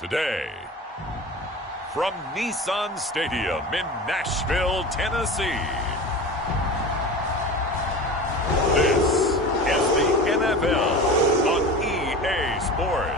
Today, from Nissan Stadium in Nashville, Tennessee, this is the NFL on EA Sports.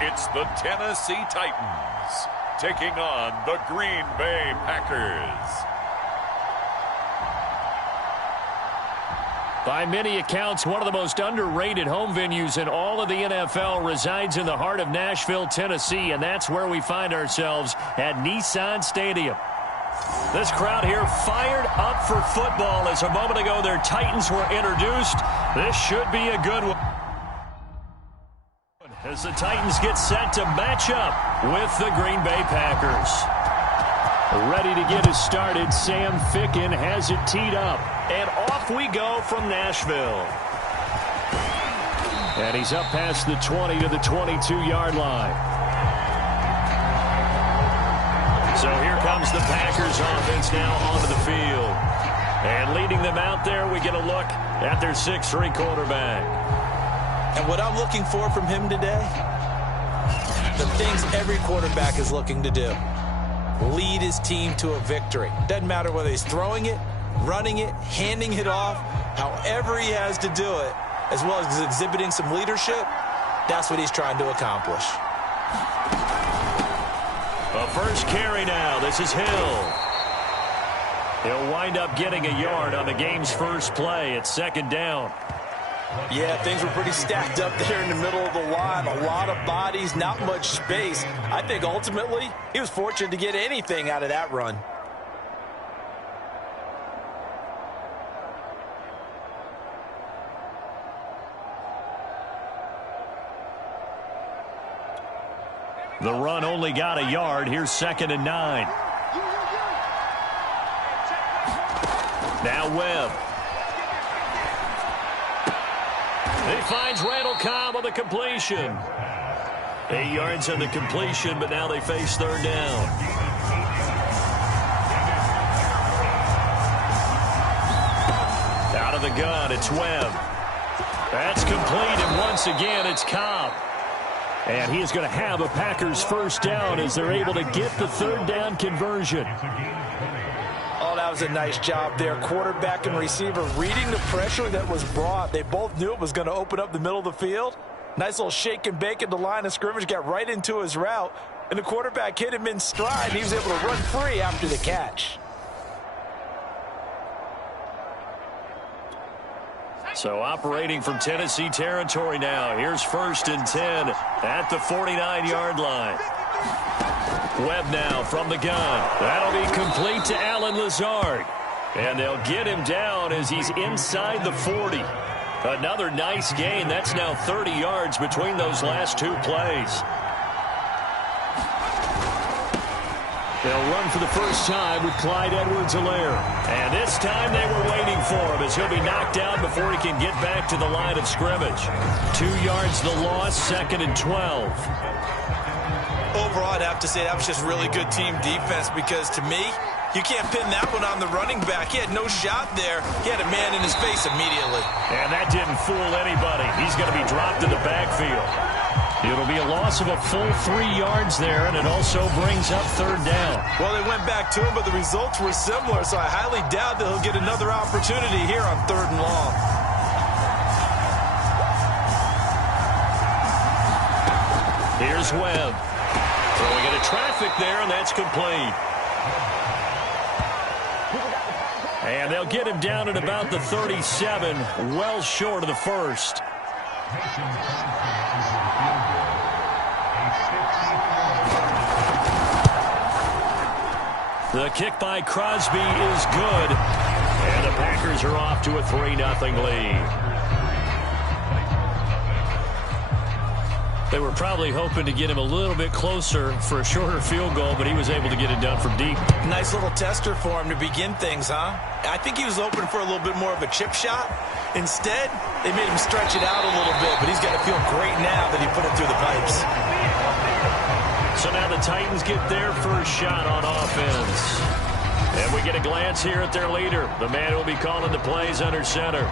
It's the Tennessee Titans taking on the Green Bay Packers. By many accounts, one of the most underrated home venues in all of the NFL resides in the heart of Nashville, Tennessee, and that's where we find ourselves at Nissan Stadium. This crowd here fired up for football as a moment ago their Titans were introduced. This should be a good one, as the Titans get set to match up with the Green Bay Packers. Ready to get us started, Sam Ficken has it teed up. And off we go from Nashville. And he's up past the 20 to the 22-yard line. So here comes the Packers offense now onto the field. And leading them out there, we get a look at their 6'3" quarterback. And what I'm looking for from him today, the things every quarterback is looking to do. Lead his team to a victory. Doesn't matter whether he's throwing it, running it, handing it off, however he has to do it, as well as exhibiting some leadership, that's what he's trying to accomplish. A first carry now. This is Hill. He'll wind up getting a yard on the game's first play. It's second down. Yeah, things were pretty stacked up there in the middle of the line. A lot of bodies, not much space. I think ultimately he was fortunate to get anything out of that run. The run only got a yard. Here's 2nd and 9. Now Webb. He finds Randall Cobb on the completion. 8 yards on the completion, but now they face third down. Out of the gun, it's Webb. That's complete, and once again, it's Cobb. And he is going to have a Packers first down as they're able to get the third down conversion. Oh, that was a nice job there. Quarterback and receiver reading the pressure that was brought. They both knew it was going to open up the middle of the field. Nice little shake and bake at the line of scrimmage, got right into his route, and the quarterback hit him in stride, and he was able to run free after the catch. So operating from Tennessee territory now. Here's 1st and 10 at the 49-yard line. Webb now from the gun. That'll be complete to Allen Lazard. And they'll get him down as he's inside the 40. Another nice gain. That's now 30 yards between those last two plays. They'll run for the first time with Clyde Edwards-Helaire. And this time they were waiting for him as he'll be knocked down before he can get back to the line of scrimmage. 2 yards the loss, 2nd and 12. Overall, I'd have to say that was just really good team defense because, to me, you can't pin that one on the running back. He had no shot there. He had a man in his face immediately. And that didn't fool anybody. He's going to be dropped in the backfield. It'll be a loss of a full 3 yards there, and it also brings up third down. Well, they went back to him, but the results were similar, so I highly doubt that he'll get another opportunity here on 3rd and long. Here's Webb. Throwing into traffic there, and that's complete. And they'll get him down at about the 37, well short of the first. The kick by Crosby is good. And the Packers are off to a 3-0 lead. They were probably hoping to get him a little bit closer for a shorter field goal, but he was able to get it done from deep. Nice little tester for him to begin things, huh? I think he was hoping for a little bit more of a chip shot. Instead, they made him stretch it out a little bit, but he's got to feel great now that he put it through the pipes. So now the Titans get their first shot on offense. And we get a glance here at their leader, the man who will be calling the plays under center.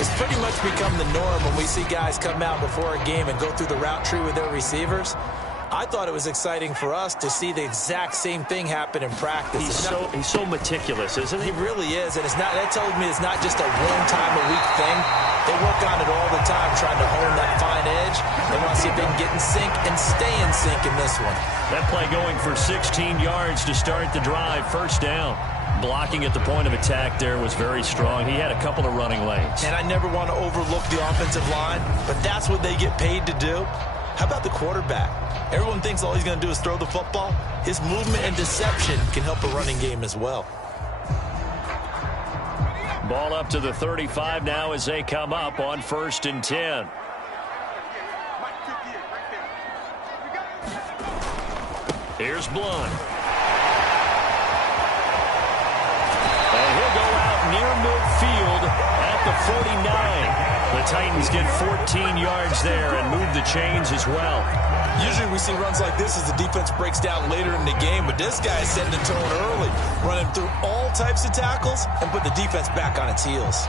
It's pretty much become the norm when we see guys come out before a game and go through the route tree with their receivers. I thought it was exciting for us to see the exact same thing happen in practice. He's so meticulous, isn't he? He really is, and that tells me it's not just a one-time-a-week thing. They work on it all the time, trying to hone that fine edge. They want to see if they can get in sync and stay in sync in this one. That play going for 16 yards to start the drive, first down. Blocking at the point of attack there was very strong. He had a couple of running lanes. And I never want to overlook the offensive line, but that's what they get paid to do. How about the quarterback? Everyone thinks all he's going to do is throw the football. His movement and deception can help a running game as well. Ball up to the 35 now as they come up on 1st and 10. Here's Blunt. And he'll go out near midfield at the 49. The Titans get 14 yards there and move the chains as well. Usually we see runs like this as the defense breaks down later in the game, but this guy is setting the tone early, running through all types of tackles and put the defense back on its heels.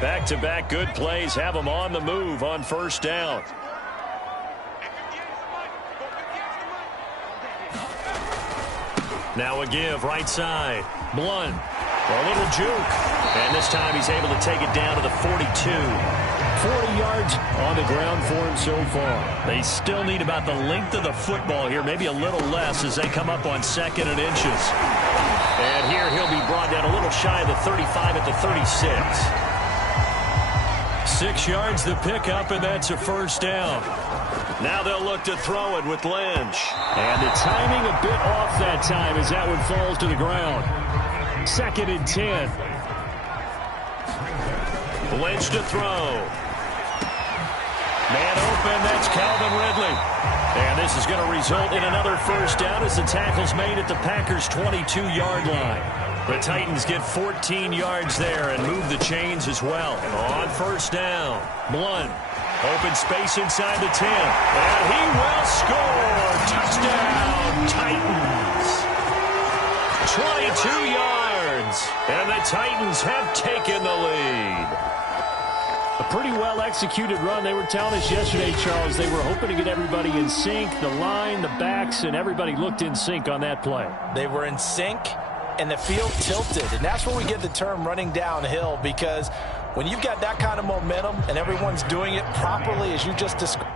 Back-to-back good plays have them on the move on 1st down. Now a give right side. Blunt. A little juke. And this time he's able to take it down to the 42. 40 yards on the ground for him so far. They still need about the length of the football here, maybe a little less as they come up on 2nd and inches. And here he'll be brought down a little shy of the 35 at the 36. 6 yards the pickup, and that's a first down. Now they'll look to throw it with Lynch. And the timing a bit off that time as that one falls to the ground. 2nd and 10. Lynch to throw. Man open, that's Calvin Ridley. And this is going to result in another first down as the tackle's made at the Packers' 22-yard line. The Titans get 14 yards there and move the chains as well. On 1st down, Blunt. Open space inside the 10. And he will score. Touchdown, Titans. 22 yards. And the Titans have taken the lead. A pretty well-executed run. They were telling us yesterday, Charles, they were hoping to get everybody in sync. The line, the backs, and everybody looked in sync on that play. They were in sync, and the field tilted. And that's where we get the term running downhill, because when you've got that kind of momentum and everyone's doing it properly as you just described.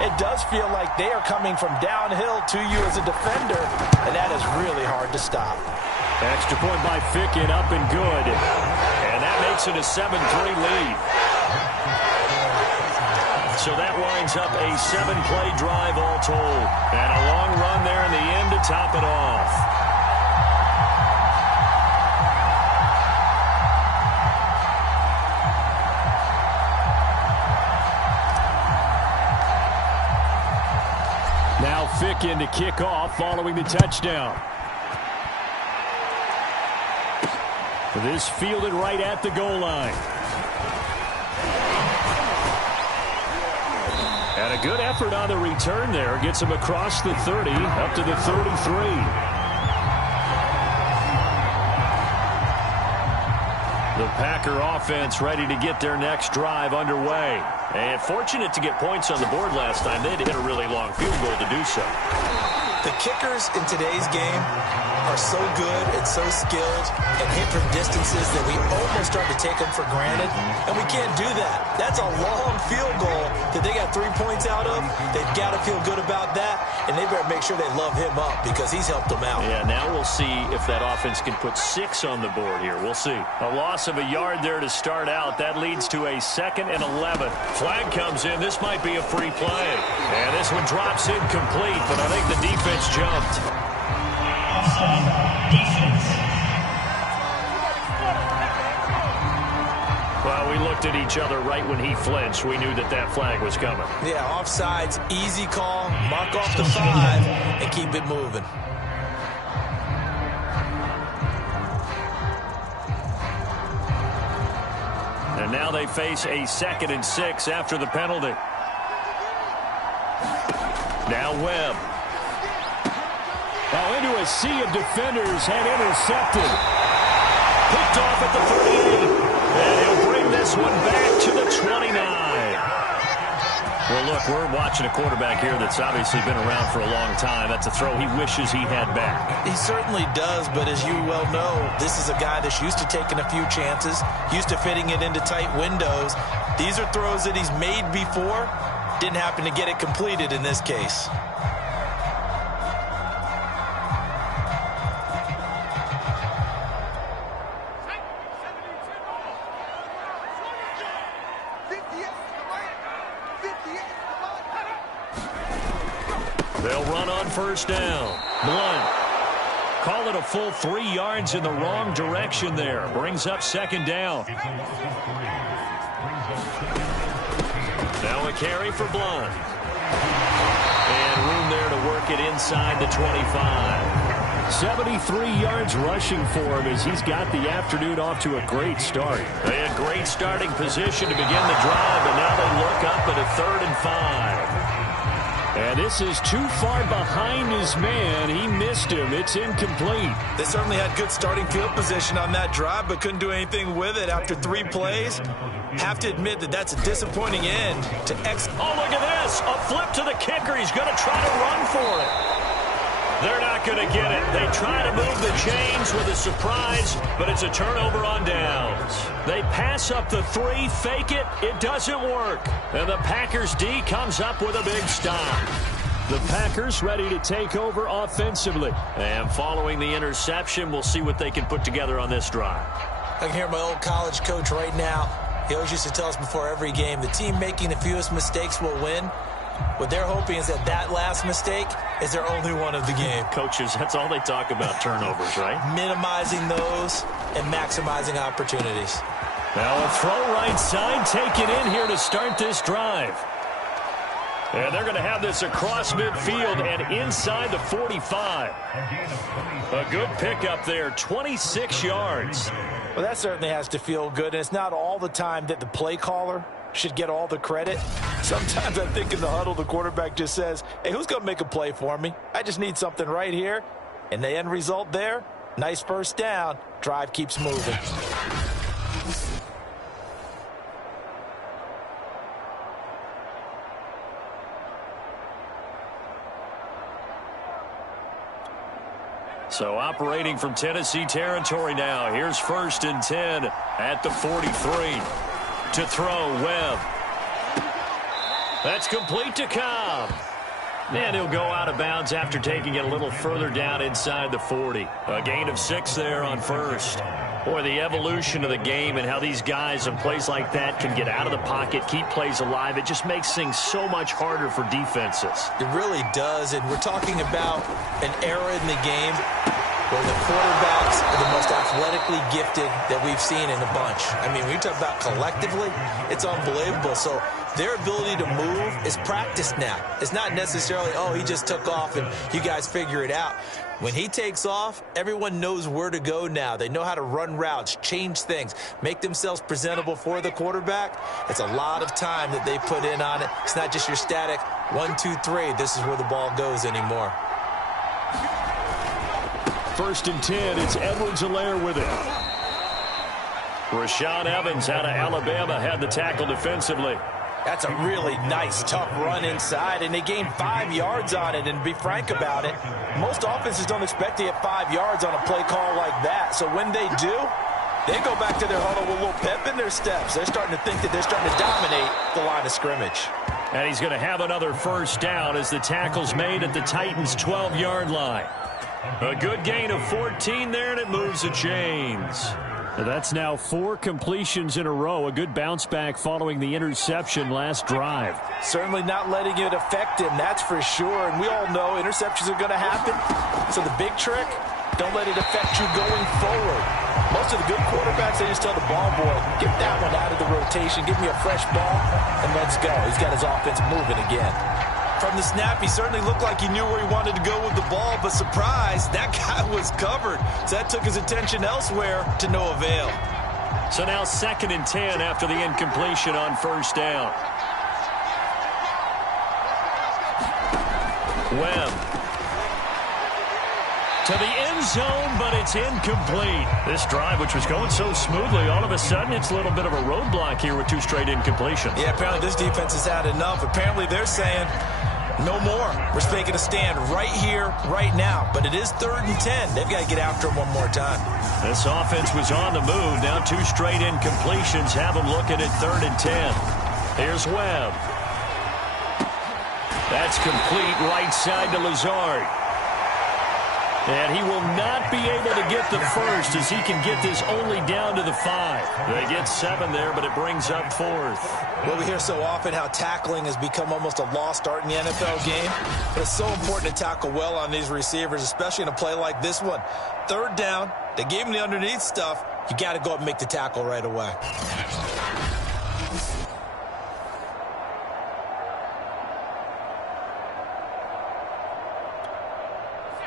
It does feel like they are coming from downhill to you as a defender, and that is really hard to stop. Extra point by Fickett, up and good. And that makes it a 7-3 lead. So that winds up a 7-play drive all told. And a long run there in the end to top it off. Now Fickett to kick off following the touchdown. This fielded right at the goal line. And a good effort on the return there. Gets him across the 30, up to the 33. The Packer offense ready to get their next drive underway. And fortunate to get points on the board last time. They had to hit a really long field goal to do so. The kickers in today's game are so good and so skilled and hit from distances that we almost start to take them for granted. And we can't do that. That's a long field goal that they got 3 points out of. They've got to feel good about that. And they better make sure they love him up because he's helped them out. Yeah, now we'll see if that offense can put 6 on the board here. We'll see. A loss of a yard there to start out. That leads to a 2nd and 11. Flag comes in. This might be a free play. And this one drops incomplete, but I think the defense jumped. Defense. Well, we looked at each other right when he flinched. We knew that that flag was coming. Yeah, offsides, easy call. Mark off the 5 and keep it moving. And now they face a 2nd and 6 after the penalty. Now Webb. Now into a sea of defenders and intercepted. Picked off at the 38. And he'll bring this one back to the 29. Well, look, we're watching a quarterback here that's obviously been around for a long time. That's a throw he wishes he had back. He certainly does, but as you well know, this is a guy that's used to taking a few chances, used to fitting it into tight windows. These are throws that he's made before. Didn't happen to get it completed in this case. They'll run on first down. Blunt. Call it a full 3 yards in the wrong direction there. Brings up 2nd down. Now a carry for Blunt. And room there to work it inside the 25. 73 yards rushing for him as he's got the afternoon off to a great start. They had great starting position to begin the drive, but now they look up at a 3rd and 5. And this is too far behind his man. He missed him. It's incomplete. They certainly had good starting field position on that drive, but couldn't do anything with it after 3 plays. Have to admit that that's a disappointing end to Oh, look at this. A flip to the kicker. He's going to try to run for it. They're not going to get it. They try to move the chains with a surprise, but it's a turnover on downs. They pass up the 3, fake it. It doesn't work. And the Packers D comes up with a big stop. The Packers ready to take over offensively. And following the interception, we'll see what they can put together on this drive. I can hear my old college coach right now. He always used to tell us before every game, the team making the fewest mistakes will win. What they're hoping is that that last mistake is their only one of the game. Coaches, that's all they talk about, turnovers, right? Minimizing those and maximizing opportunities. Now a throw right side, take it in here to start this drive. And they're going to have this across midfield and inside the 45. A good pickup there, 26 yards. Well, that certainly has to feel good, and it's not all the time that the play caller should get all the credit. Sometimes I think in the huddle, the quarterback just says, hey, who's going to make a play for me? I just need something right here. And the end result there, nice first down. Drive keeps moving. So operating from Tennessee territory now. Here's 1st and 10 at the 43. To throw, Webb. That's complete to Cobb. And he'll go out of bounds after taking it a little further down inside the 40. A gain of 6 there on 1st. Boy, the evolution of the game and how these guys in plays like that can get out of the pocket, keep plays alive, it just makes things so much harder for defenses. It really does, and we're talking about an era in the game where the quarterbacks are the most athletically gifted that we've seen in a bunch. I mean, when you talk about collectively, it's unbelievable. So their ability to move is practiced now. It's not necessarily, oh, he just took off and you guys figure it out. When he takes off, everyone knows where to go now. They know how to run routes, change things, make themselves presentable for the quarterback. It's a lot of time that they put in on it. It's not just your static 1, 2, 3. This is where the ball goes anymore. 1st and 10. It's Edwards-Helaire with it. Rashaan Evans out of Alabama had the tackle defensively. That's a really nice, tough run inside, and they gained 5 yards on it. And to be frank about it, most offenses don't expect to get 5 yards on a play call like that. So when they do, they go back to their huddle with a little pep in their steps. They're starting to think that they're starting to dominate the line of scrimmage. And he's going to have another first down as the tackle's made at the Titans' 12-yard line. A good gain of 14 there, and it moves the chains. That's now 4 completions in a row. A good bounce back following the interception last drive. Certainly not letting it affect him, that's for sure. And we all know interceptions are going to happen. So the big trick, don't let it affect you going forward. Most of the good quarterbacks, they just tell the ball boy, get that one out of the rotation, give me a fresh ball, and let's go. He's got his offense moving again. From the snap, he certainly looked like he knew where he wanted to go with the ball, but surprise, that guy was covered. So that took his attention elsewhere to no avail. So now 2nd and 10 after the incompletion on first down. Webb to the end zone, but it's incomplete. This drive, which was going so smoothly, all of a sudden it's a little bit of a roadblock here with 2 straight incompletions. Yeah, apparently this defense has had enough. Apparently they're saying, no more. We're making a stand right here, right now. But it is 3rd and 10. They've got to get after him one more time. This offense was on the move. Now 2 straight incompletions have them looking at 3rd and 10. Here's Webb. That's complete right side to Lazard. And he will not be able to get the first as he can get this only down to the 5. They get 7 there, but it brings up 4th. Well, we hear so often how tackling has become almost a lost art in the NFL game. But it's so important to tackle well on these receivers, especially in a play like this one. 3rd down, they gave him the underneath stuff. You got to go up and make the tackle right away.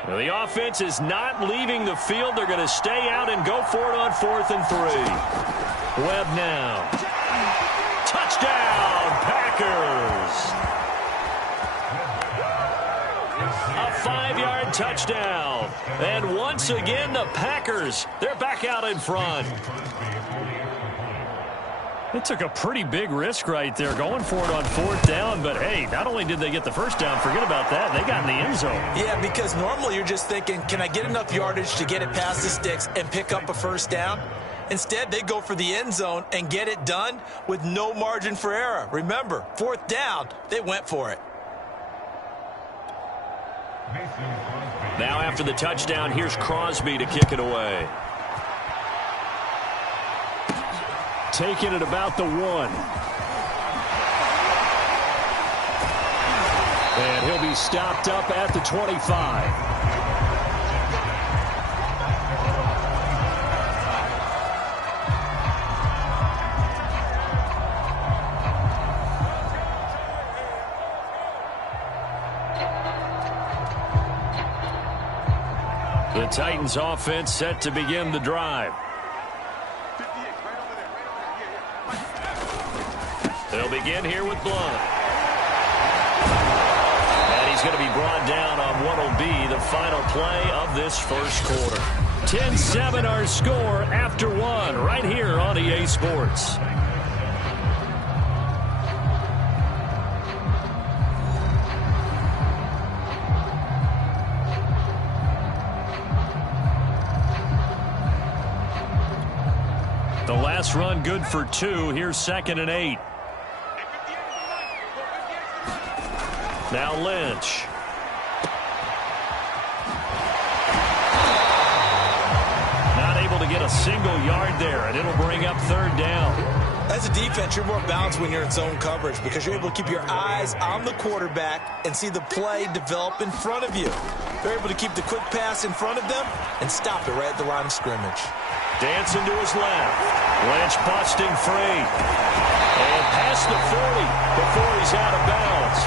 Well, the offense is not leaving the field. They're going to stay out and go for it on 4th and 3. Webb now. Touchdown, Packers. A 5-yard touchdown. And once again, the Packers, they're back out in front. They took a pretty big risk right there going for it on 4th down. But, hey, not only did they get the first down, forget about that, they got in the end zone. Yeah, because normally you're just thinking, can I get enough yardage to get it past the sticks and pick up a first down? Instead, they go for the end zone and get it done with no margin for error. Remember, 4th down, they went for it. Now after the touchdown, here's Crosby to kick it away. Taking it about the 1. And he'll be stopped up at the 25. The Titans offense set to begin the drive. They'll begin here with Blount. And he's going to be brought down on what will be the final play of this first quarter. 10-7 our score after 1 right here on EA Sports. The last run good for 2. Here's 2nd and 8. Now Lynch. Not able to get a single yard there, and it'll bring up 3rd down. As a defense, you're more balanced when you're in zone coverage because you're able to keep your eyes on the quarterback and see the play develop in front of you. They're able to keep the quick pass in front of them and stop it right at the line of scrimmage. Dancing to his left. Lynch busting free. And past the 40 before he's out of bounds.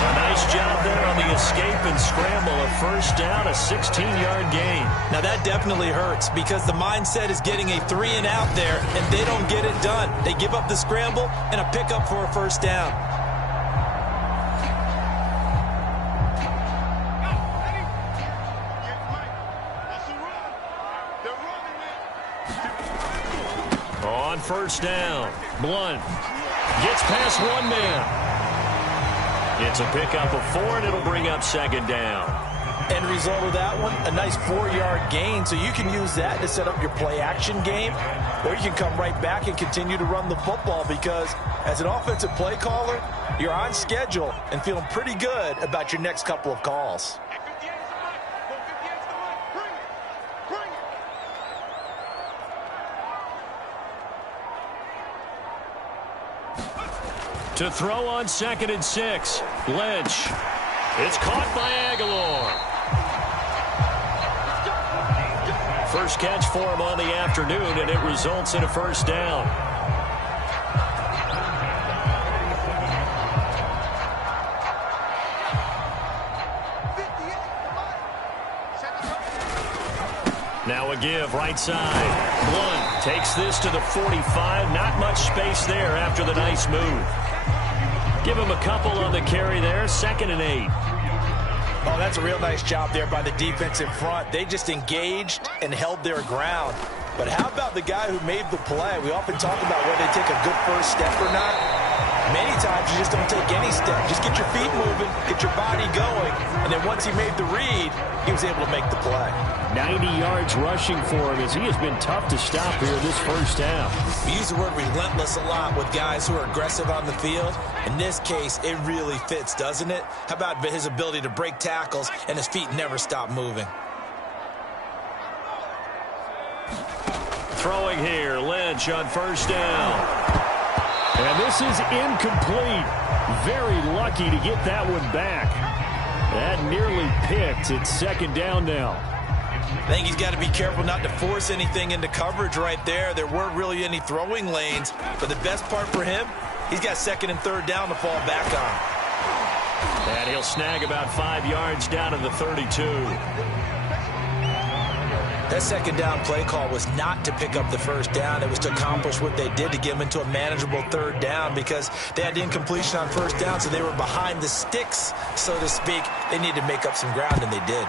A nice job there on the escape and scramble. A first down, a 16-yard gain. Now that definitely hurts because the mindset is getting a 3-and-out there, and they don't get it done. They give up the scramble and a pickup for a first down. On first down, Blunt gets past one man. It's a pickup of 4, and it'll bring up second down. End result of that one, a nice 4-yard gain. So you can use that to set up your play-action game, or you can come right back and continue to run the football because as an offensive play caller, you're on schedule and feeling pretty good about your next couple of calls. To throw on 2nd and 6, Lynch. It's caught by Aguilar. First catch for him on the afternoon, and it results in a first down. Now a give, right side. Blunt takes this to the 45. Not much space there after the nice move. Give him a couple on the carry there. 2nd and 8. Oh, that's a real nice job there by the defense in front. They just engaged and held their ground. But how about the guy who made the play? We often talk about whether they take a good first step or not. Many times you just don't take any step. Just get your feet moving, get your body going, and then once he made the read, he was able to make the play. 90 yards rushing for him as he has been tough to stop here this first half. We use the word relentless a lot with guys who are aggressive on the field. In this case, it really fits, doesn't it? How about his ability to break tackles and his feet never stop moving? Throwing here, Lynch on first down. And this is incomplete. Very lucky to get that one back. That nearly picked. It's 2nd down now. I think he's got to be careful not to force anything into coverage right there. There weren't really any throwing lanes. But the best part for him, he's got 2nd and 3rd down to fall back on. And he'll snag about 5 yards down to the 32. That 2nd down play call was not to pick up the first down. It was to accomplish what they did to get them into a manageable 3rd down because they had incompletion on first down, so they were behind the sticks, so to speak. They needed to make up some ground, and they did.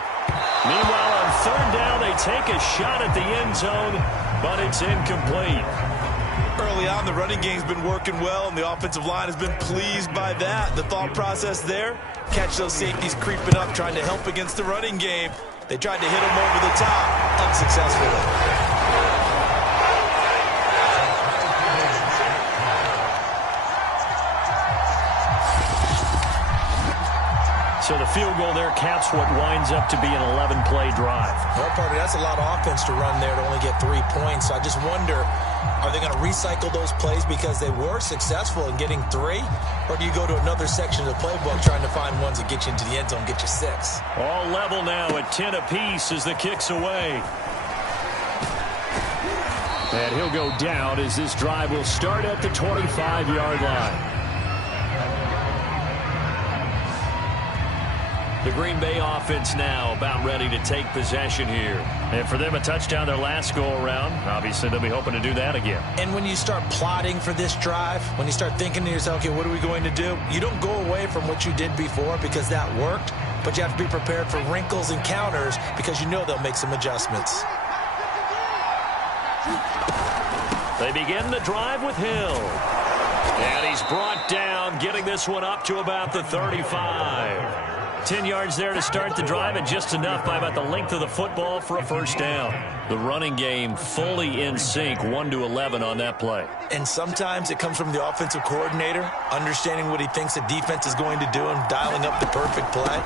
Meanwhile, on 3rd down, they take a shot at the end zone, but it's incomplete. Early on, the running game's been working well, and the offensive line has been pleased by that. The thought process there, catch those safeties creeping up, trying to help against the running game. They tried to hit him over the top, unsuccessfully. So the field goal there caps what winds up to be an 11-play drive. Well, partner, that's a lot of offense to run there to only get 3 points. So I just wonder, are they going to recycle those plays because they were successful in getting 3? Or do you go to another section of the playbook trying to find ones that get you into the end zone, get you 6? All level now at 10 apiece as the kick's away. And he'll go down as this drive will start at the 25-yard line. The Green Bay offense now about ready to take possession here. And for them, a touchdown their last go-around. Obviously, they'll be hoping to do that again. And when you start plotting for this drive, when you start thinking to yourself, okay, what are we going to do? You don't go away from what you did before because that worked, but you have to be prepared for wrinkles and counters because you know they'll make some adjustments. They begin the drive with Hill. And he's brought down, getting this one up to about the 35. 10 yards there to start the drive, and just enough by about the length of the football for a first down. The running game fully in sync, 1-11 on that play. And sometimes it comes from the offensive coordinator, understanding what he thinks the defense is going to do and dialing up the perfect play.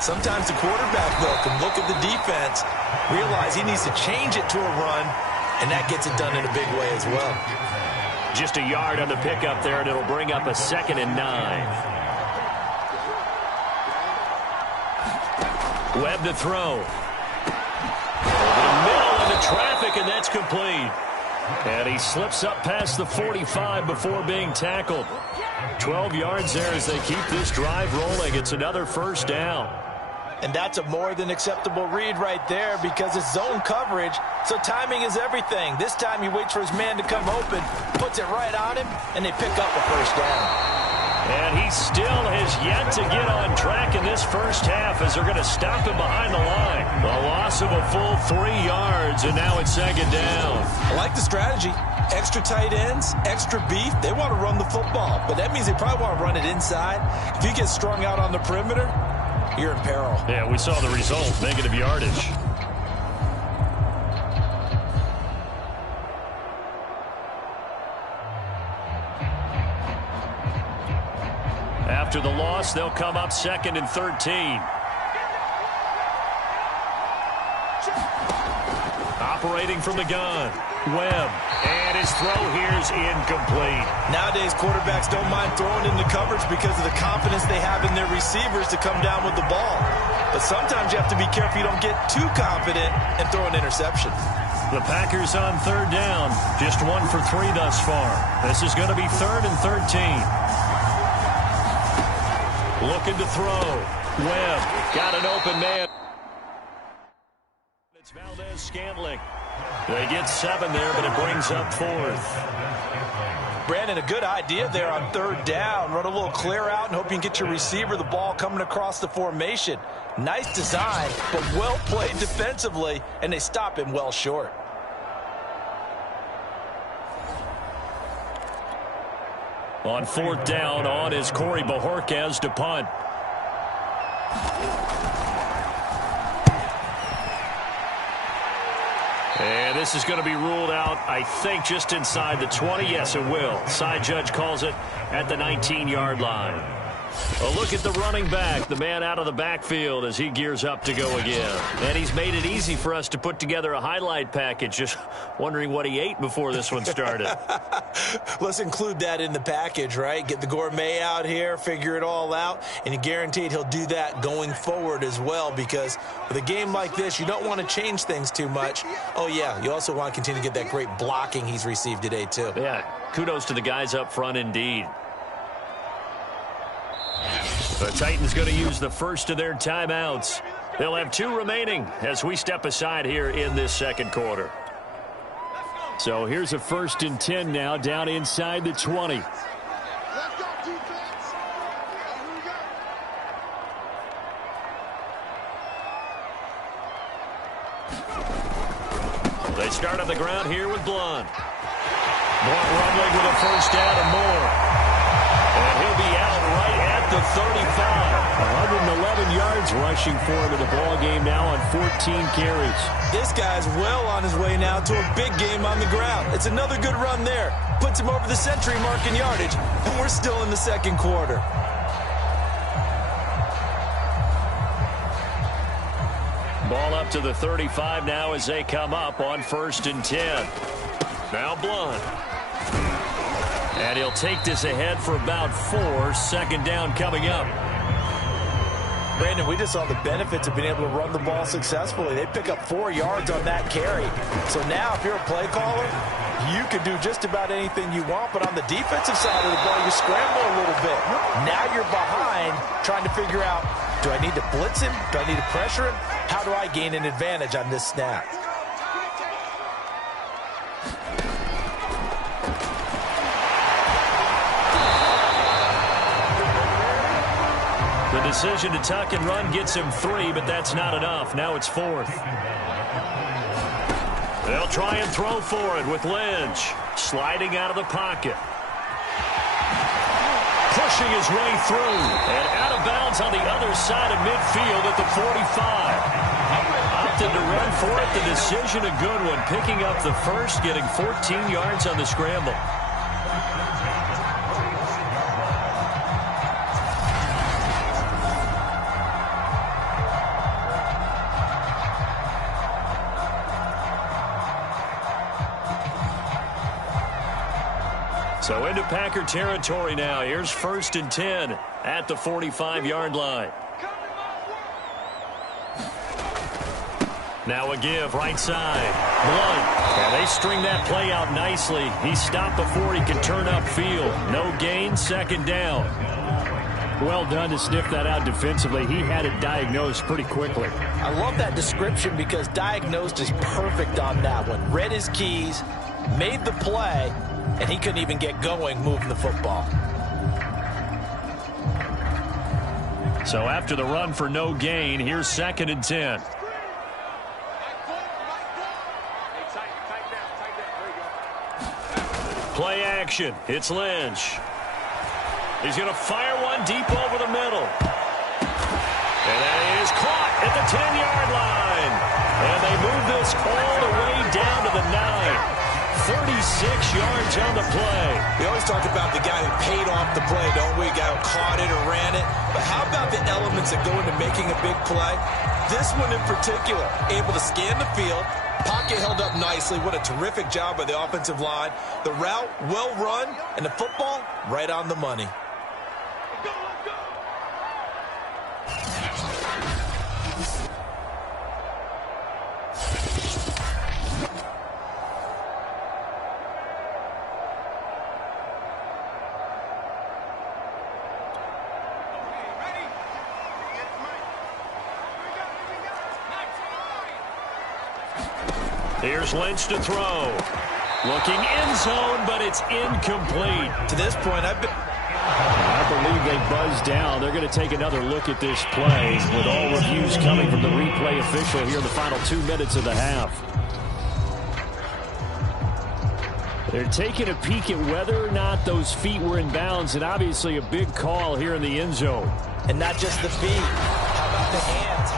Sometimes the quarterback, though, can look at the defense, realize he needs to change it to a run, and that gets it done in a big way as well. Just a yard on the pickup there, and it'll bring up a 2nd and 9. Webb to throw. Over the middle into traffic, and that's complete. And he slips up past the 45 before being tackled. 12 yards there as they keep this drive rolling. It's another first down. And that's a more than acceptable read right there because it's zone coverage, so timing is everything. This time he waits for his man to come open, puts it right on him, and they pick up a first down. And he still has yet to get on track in this first half as they're going to stop him behind the line. A loss of a full 3 yards, and now it's 2nd down. I like the strategy. Extra tight ends, extra beef. They want to run the football, but that means they probably want to run it inside. If you get strung out on the perimeter, you're in peril. Yeah, we saw the result, negative yardage. After the loss, they'll come up 2nd and 13. Operating from the gun, Webb. And his throw here is incomplete. Nowadays, quarterbacks don't mind throwing into coverage because of the confidence they have in their receivers to come down with the ball. But sometimes you have to be careful you don't get too confident and throw an interception. The Packers on 3rd down. Just 1 for 3 thus far. This is going to be 3rd and 13. Looking to throw. Webb got an open man. It's Valdez-Scantling. They get 7 there, but it brings up 4th. Brandon, a good idea there on 3rd down. Run a little clear out and hope you can get your receiver the ball coming across the formation. Nice design, but well played defensively, and they stop him well short. On 4th down, on is Corey Bojorquez to punt. And this is going to be ruled out, I think, just inside the 20. Yes, it will. Side judge calls it at the 19-yard line. A look at the running back, the man out of the backfield as he gears up to go again. And he's made it easy for us to put together a highlight package. Just wondering what he ate before this one started. Let's include that in the package, right? Get the gourmet out here, figure it all out, and you're guaranteed he'll do that going forward as well because with a game like this, you don't want to change things too much. Oh, yeah, you also want to continue to get that great blocking he's received today, too. Yeah, kudos to the guys up front indeed. The Titans going to use the first of their timeouts. They'll have 2 remaining as we step aside here in this 2nd quarter. So here's a 1st and 10 now down inside the 20. They start on the ground here with Blunt. Blunt rumbling with a first down and more. And he'll be out right at the 35. 111 yards rushing for him in the ball game now on 14 carries. This guy's well on his way now to a big game on the ground. It's another good run there. Puts him over the century mark in yardage, and we're still in the 2nd quarter. Ball up to the 35 now as they come up on 1st and 10. Now Blunt. And he'll take this ahead for about 4. 2nd down coming up. Brandon, we just saw the benefits of being able to run the ball successfully. They pick up 4 yards on that carry. So now if you're a play caller, you can do just about anything you want. But on the defensive side of the ball, you scramble a little bit. Now you're behind trying to figure out, do I need to blitz him? Do I need to pressure him? How do I gain an advantage on this snap? The decision to tuck and run gets him 3, but that's not enough. Now it's 4th. They'll try and throw for it with Lynch. Sliding out of the pocket. Pushing his way through. And out of bounds on the other side of midfield at the 45. Opted to run for it. The decision a good one. Picking up the first, getting 14 yards on the scramble. So into Packer territory now. Here's 1st and 10 at the 45-yard line. Now a give right side. Blunt. And they string that play out nicely. He stopped before he could turn upfield. No gain, 2nd down. Well done to sniff that out defensively. He had it diagnosed pretty quickly. I love that description because diagnosed is perfect on that one. Read his keys, made the play, and he couldn't even get going moving the football. So after the run for no gain, here's 2nd and 10. Play action. It's Lynch. He's going to fire one deep over the middle. And that is caught at the 10-yard line. And they move this all the way down to the 9. 36 yards on the play. We always talk about the guy who paid off the play, don't we? The guy who caught it or ran it. But how about the elements that go into making a big play? This one in particular, able to scan the field, pocket held up nicely. What a terrific job by the offensive line. The route, well run, and the football, right on the money. Here's Lynch to throw. Looking end zone, but it's incomplete. To this point, I believe they buzzed down. They're going to take another look at this play with all reviews coming from the replay official here in the final 2 minutes of the half. They're taking a peek at whether or not those feet were in bounds, and obviously a big call here in the end zone. And not just the feet. How about the hands?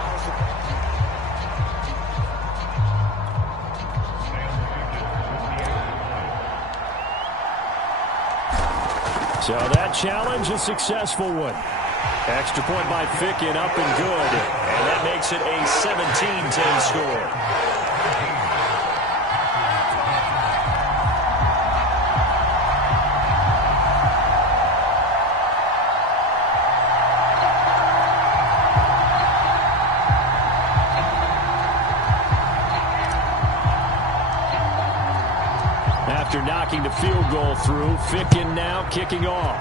So that challenge, a successful one. Extra point by Ficken, up and good. And that makes it a 17-10 score. After knocking the field goal through, Ficken now kicking off.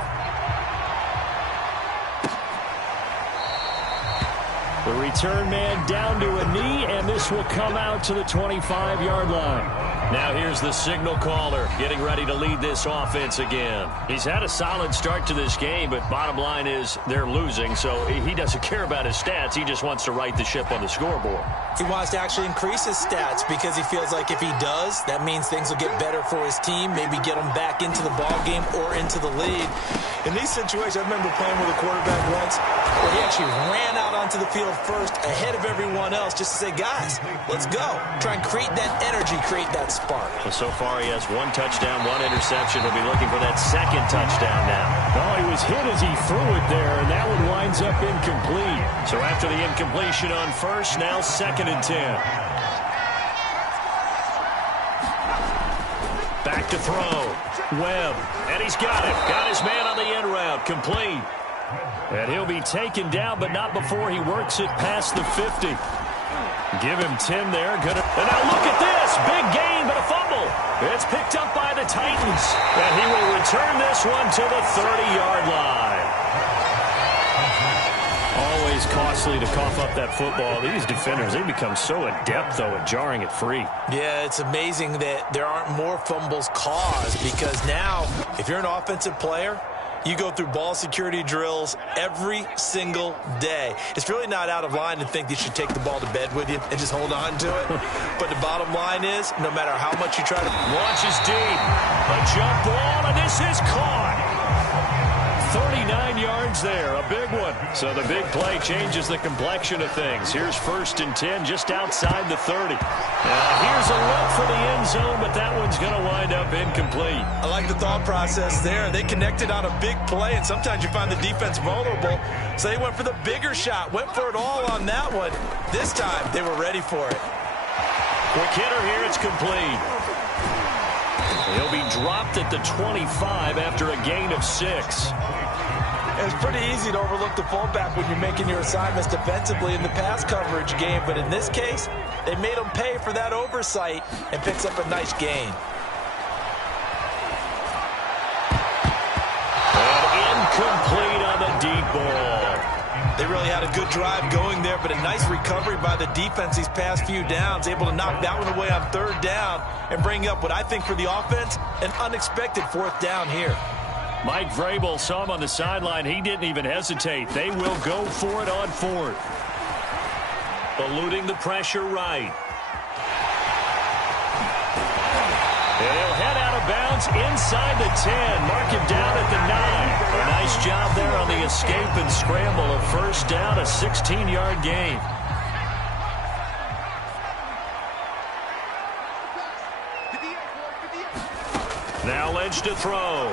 The return man down to a knee, and this will come out to the 25-yard line. Now here's the signal caller getting ready to lead this offense again. He's had a solid start to this game, but bottom line is they're losing, so he doesn't care about his stats. He just wants to right the ship on the scoreboard. He wants to actually increase his stats because he feels like if he does, that means things will get better for his team, maybe get them back into the ball game or into the lead. In these situations, I remember playing with a quarterback once where he actually ran out onto the field first ahead of everyone else just to say, guys, let's go. Try and create that energy, create that spark. Well, so far he has 1 touchdown, 1 interception. He'll be looking for that 2nd touchdown now. Well, he was hit as he threw it there, and that one winds up incomplete. So after the incompletion on first, now 2nd and 10. Back to throw. Webb. And he's got it. Got his man on the end route. Complete. And he'll be taken down, but not before he works it past the 50. Give him 10 there. Good. And now look at this. Big gain, but a fumble. It's picked up by the Titans. And he will return this one to the 30-yard line. Always costly to cough up that football. These defenders, they become so adept, though, at jarring it free. Yeah, it's amazing that there aren't more fumbles caused because now, if you're an offensive player, you go through ball security drills every single day. It's really not out of line to think that you should take the ball to bed with you and just hold on to it. But the bottom line is, no matter how much you try to... Launches deep. A jump ball, and this is caught. 39 yards there, a big one. So the big play changes the complexion of things. Here's 1st and 10 just outside the 30. Now here's a look for the end zone, but that one's going to wind up incomplete. I like the thought process there. They connected on a big play, and sometimes you find the defense vulnerable. So they went for the bigger shot, went for it all on that one. This time, they were ready for it. Quick hitter here, it's complete. He'll be dropped at the 25 after a gain of 6. It's pretty easy to overlook the fullback when you're making your assignments defensively in the pass coverage game, but in this case, they made him pay for that oversight and picks up a nice gain. And incomplete on the deep ball. They really had a good drive going there, but a nice recovery by the defense these past few downs, able to knock that one away on 3rd down and bring up what I think for the offense, an unexpected 4th down here. Mike Vrabel saw him on the sideline. He didn't even hesitate. They will go for it on 4th. Eluding the pressure right. And he'll head out of bounds inside the 10. Mark him down at the 9. A nice job there on the escape and scramble. A 1st down, a 16-yard gain. Now Lynch to throw.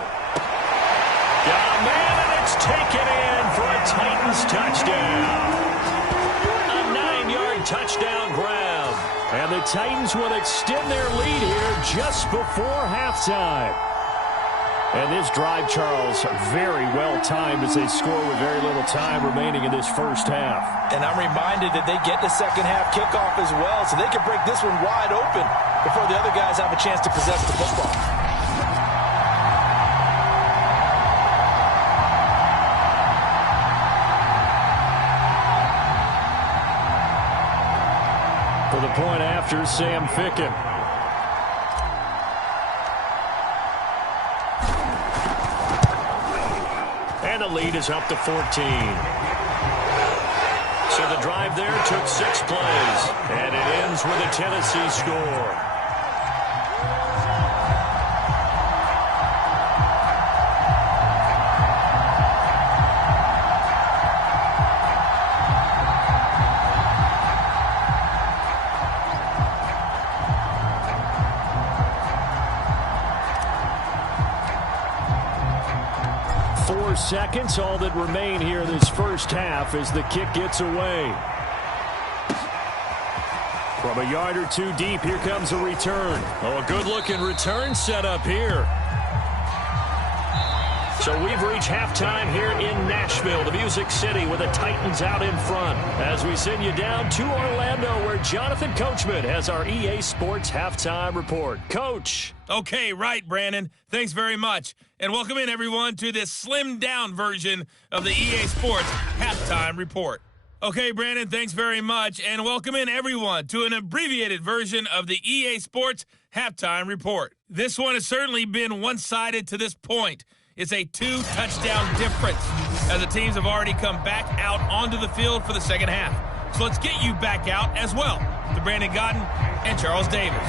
Got a man, and it's taken in for a Titans touchdown. A 9-yard touchdown grab. And the Titans will extend their lead here just before halftime. And this drive, Charles, very well timed as they score with very little time remaining in this first half. And I'm reminded that they get the second half kickoff as well, so they can break this one wide open before the other guys have a chance to possess the football. For the point after, Sam Ficken. And the lead is up to 14. So the drive there took 6 plays. And it ends with a Tennessee score. Seconds, all that remain here in this first half as the kick gets away. From a yard or 2 deep, here comes a return. Oh, a good-looking return set up here. So we've reached halftime here in Nashville, the Music City, with the Titans out in front. As we send you down to Orlando, where Jonathan Coachman has our EA Sports Halftime Report. Coach. Okay, right, Brandon. Thanks very much. And welcome in, everyone, to this slimmed-down version of the EA Sports Halftime Report. Okay, Brandon, thanks very much. And welcome in, everyone, to an abbreviated version of the EA Sports Halftime Report. This one has certainly been one-sided to this point. It's a 2-touchdown difference, as the teams have already come back out onto the field for the second half. So let's get you back out as well, to Brandon Gaudin and Charles Davis.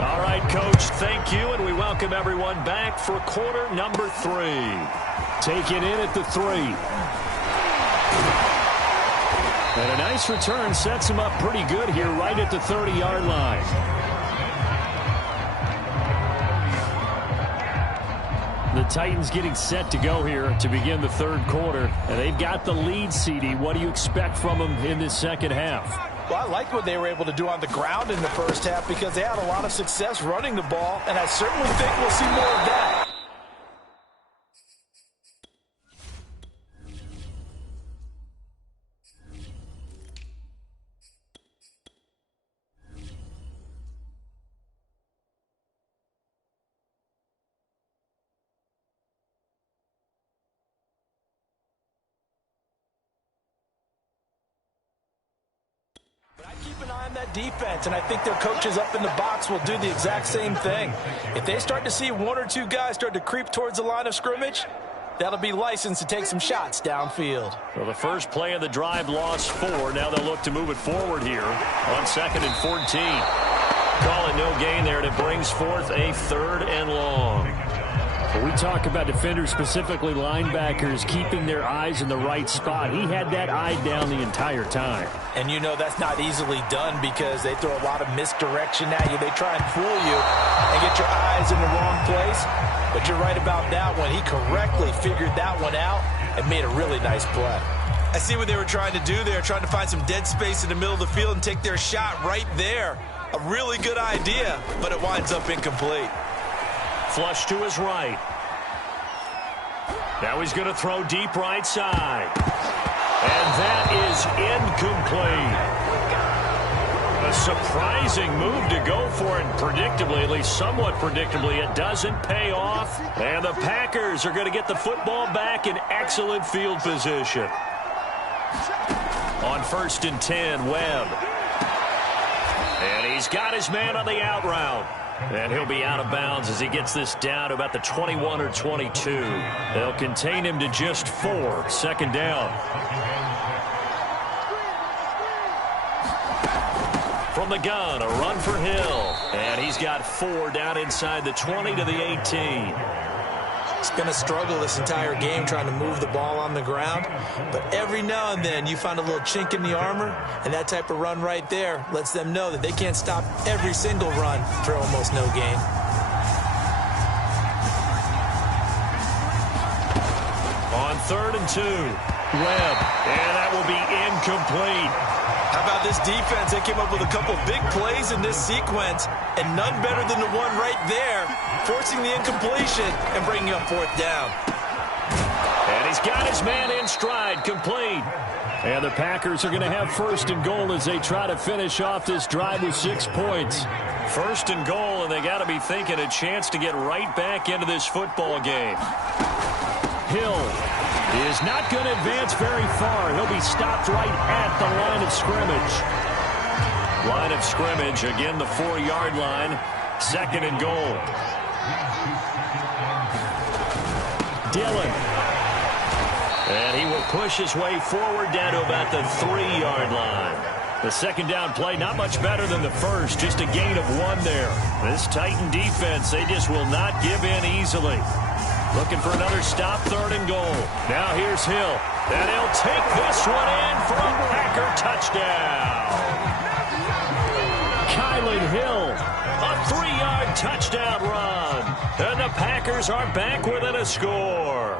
All right, Coach, thank you, and we welcome everyone back for quarter number 3. Taken in at the 3. And a nice return sets him up pretty good here right at the 30-yard line. The Titans getting set to go here to begin the 3rd quarter. And they've got the lead, CD. What do you expect from them in this second half? Well, I liked what they were able to do on the ground in the first half because they had a lot of success running the ball, and I certainly think we'll see more of that. Keep an eye on that defense, and I think their coaches up in the box will do the exact same thing. If they start to see 1 or 2 guys start to creep towards the line of scrimmage, that'll be licensed to take some shots downfield. Well, the first play of the drive lost 4. Now they'll look to move it forward here on 2nd and 14. Call it no gain there, and it brings forth a 3rd and long. When we talk about defenders, specifically linebackers, keeping their eyes in the right spot, he had that eye down the entire time. And you know that's not easily done because they throw a lot of misdirection at you. They try and fool you and get your eyes in the wrong place. But you're right about that one. He correctly figured that one out and made a really nice play. I see what they were trying to do there, trying to find some dead space in the middle of the field and take their shot right there. A really good idea, but it winds up incomplete. flush to his right. Now he's going to throw deep right side. And that is incomplete. A surprising move to go for it, and predictably, at least somewhat predictably, it doesn't pay off. And the Packers are going to get the football back in excellent field position. On 1st and 10, Webb. And he's got his man on the out route. And he'll be out of bounds as he gets this down to about the 21 or 22. They'll contain him to just 4. 2nd down. From the gun, a run for Hill. And he's got 4 down inside the 20 to the 18. It's been a struggle this entire game trying to move the ball on the ground. But every now and then you find a little chink in the armor, and that type of run right there lets them know that they can't stop every single run for almost no gain. On 3rd and 2, Webb. And that will be incomplete. How about this defense? They came up with a couple big plays in this sequence, and none better than the one right there, forcing the incompletion and bringing up 4th down. And he's got his man in stride, complete. And the Packers are going to have 1st and goal as they try to finish off this drive with 6 points. 1st and goal, and they got to be thinking a chance to get right back into this football game. Hill is not going to advance very far. He'll be stopped right at the line of scrimmage. Line of scrimmage, again the 4-yard line. 2nd and goal. Dillon. And he will push his way forward down to about the 3-yard line. The 2nd down play, not much better than the first, just a gain of 1 there. This Titan defense, they just will not give in easily. Looking for another stop, 3rd and goal. Now here's Hill. And he'll take this one in for a Packer touchdown. Kylan Hill. A 3-yard touchdown run. And the Packers are back within a score.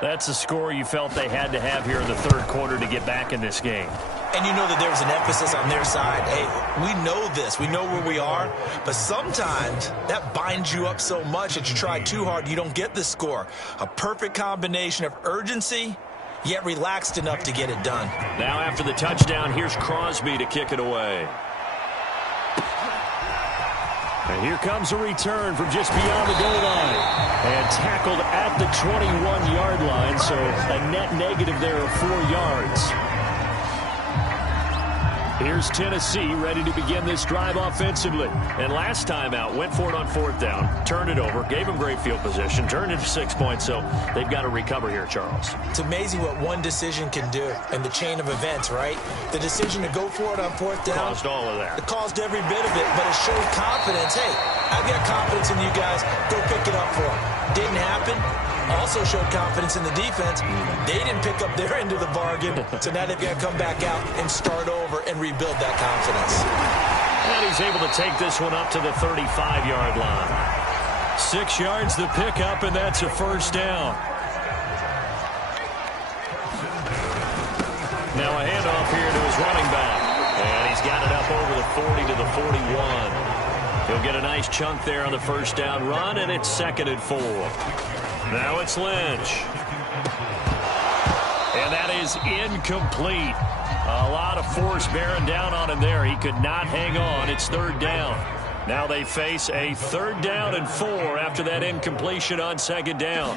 That's a score you felt they had to have here in the 3rd quarter to get back in this game. And you know that there was an emphasis on their side. Hey, we know this. We know where we are. But sometimes that binds you up so much that you try too hard, you don't get the score. A perfect combination of urgency, yet relaxed enough to get it done. Now after the touchdown, here's Crosby to kick it away. And here comes a return from just beyond the goal line. And tackled at the 21-yard line, so a net negative there of 4 yards. Here's Tennessee ready to begin this drive offensively. And last time out, went for it on 4th down, turned it over, gave them great field position, turned it to 6 points, so they've got to recover here, Charles. It's amazing what one decision can do in the chain of events, right? The decision to go for it on 4th down. Caused all of that. It caused every bit of it, but it showed confidence. Hey, I've got confidence in you guys. Go pick it up for them. Didn't happen. Also showed confidence in the defense. They didn't pick up their end of the bargain, so now they've got to come back out and start over and rebuild that confidence. And he's able to take this one up to the 35-yard line. 6 yards the pickup, and that's a 1st down. Now a handoff here to his running back. And he's got it up over the 40 to the 41. He'll get a nice chunk there on the 1st down run, and it's 2nd and 4. Now it's Lynch. And that is incomplete. A lot of force bearing down on him there. He could not hang on. It's 3rd down. Now they face a 3rd down and 4 after that incompletion on 2nd down.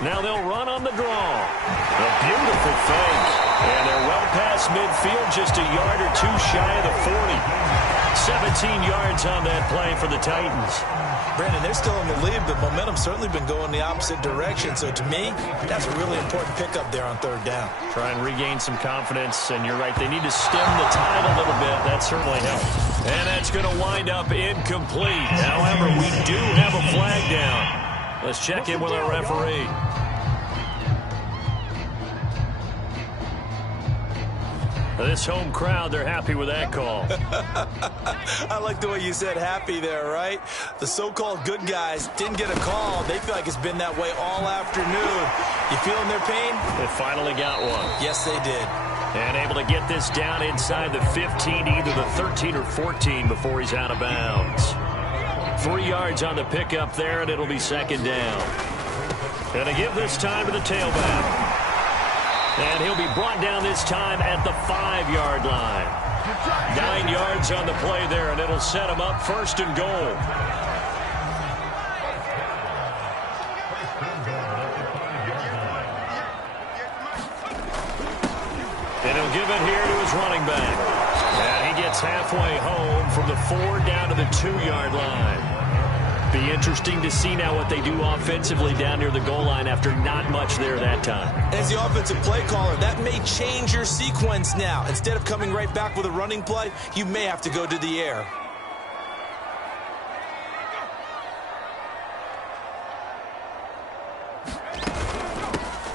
Now they'll run on the draw. A beautiful fake. And they're well past midfield, just a yard or 2 shy of the 40. 17 yards on that play for the Titans. Brandon, they're still in the lead, but momentum's certainly been going the opposite direction. So to me, that's a really important pickup there on 3rd down. Try and regain some confidence, and you're right, they need to stem the tide a little bit. That certainly helps. And that's going to wind up incomplete. However, we do have a flag down. Let's check in with our referee. This home crowd, they're happy with that call. I like the way you said happy there, right? The so-called good guys didn't get a call. They feel like it's been that way all afternoon. You feeling their pain? They finally got one. Yes, they did. And able to get this down inside the 15, either the 13 or 14 before he's out of bounds. 3 yards on the pickup there, and it'll be second down. Going to give this time to the tailback. And he'll be brought down this time at the 5-yard line. 9 yards on the play there, and it'll set him up first and goal. And he'll give it here to his running back. And he gets halfway home from the 4 down to the 2-yard line. Be interesting to see now what they do offensively down near the goal line after not much there that time. As the offensive play caller, that may change your sequence now. Instead of coming right back with a running play, you may have to go to the air.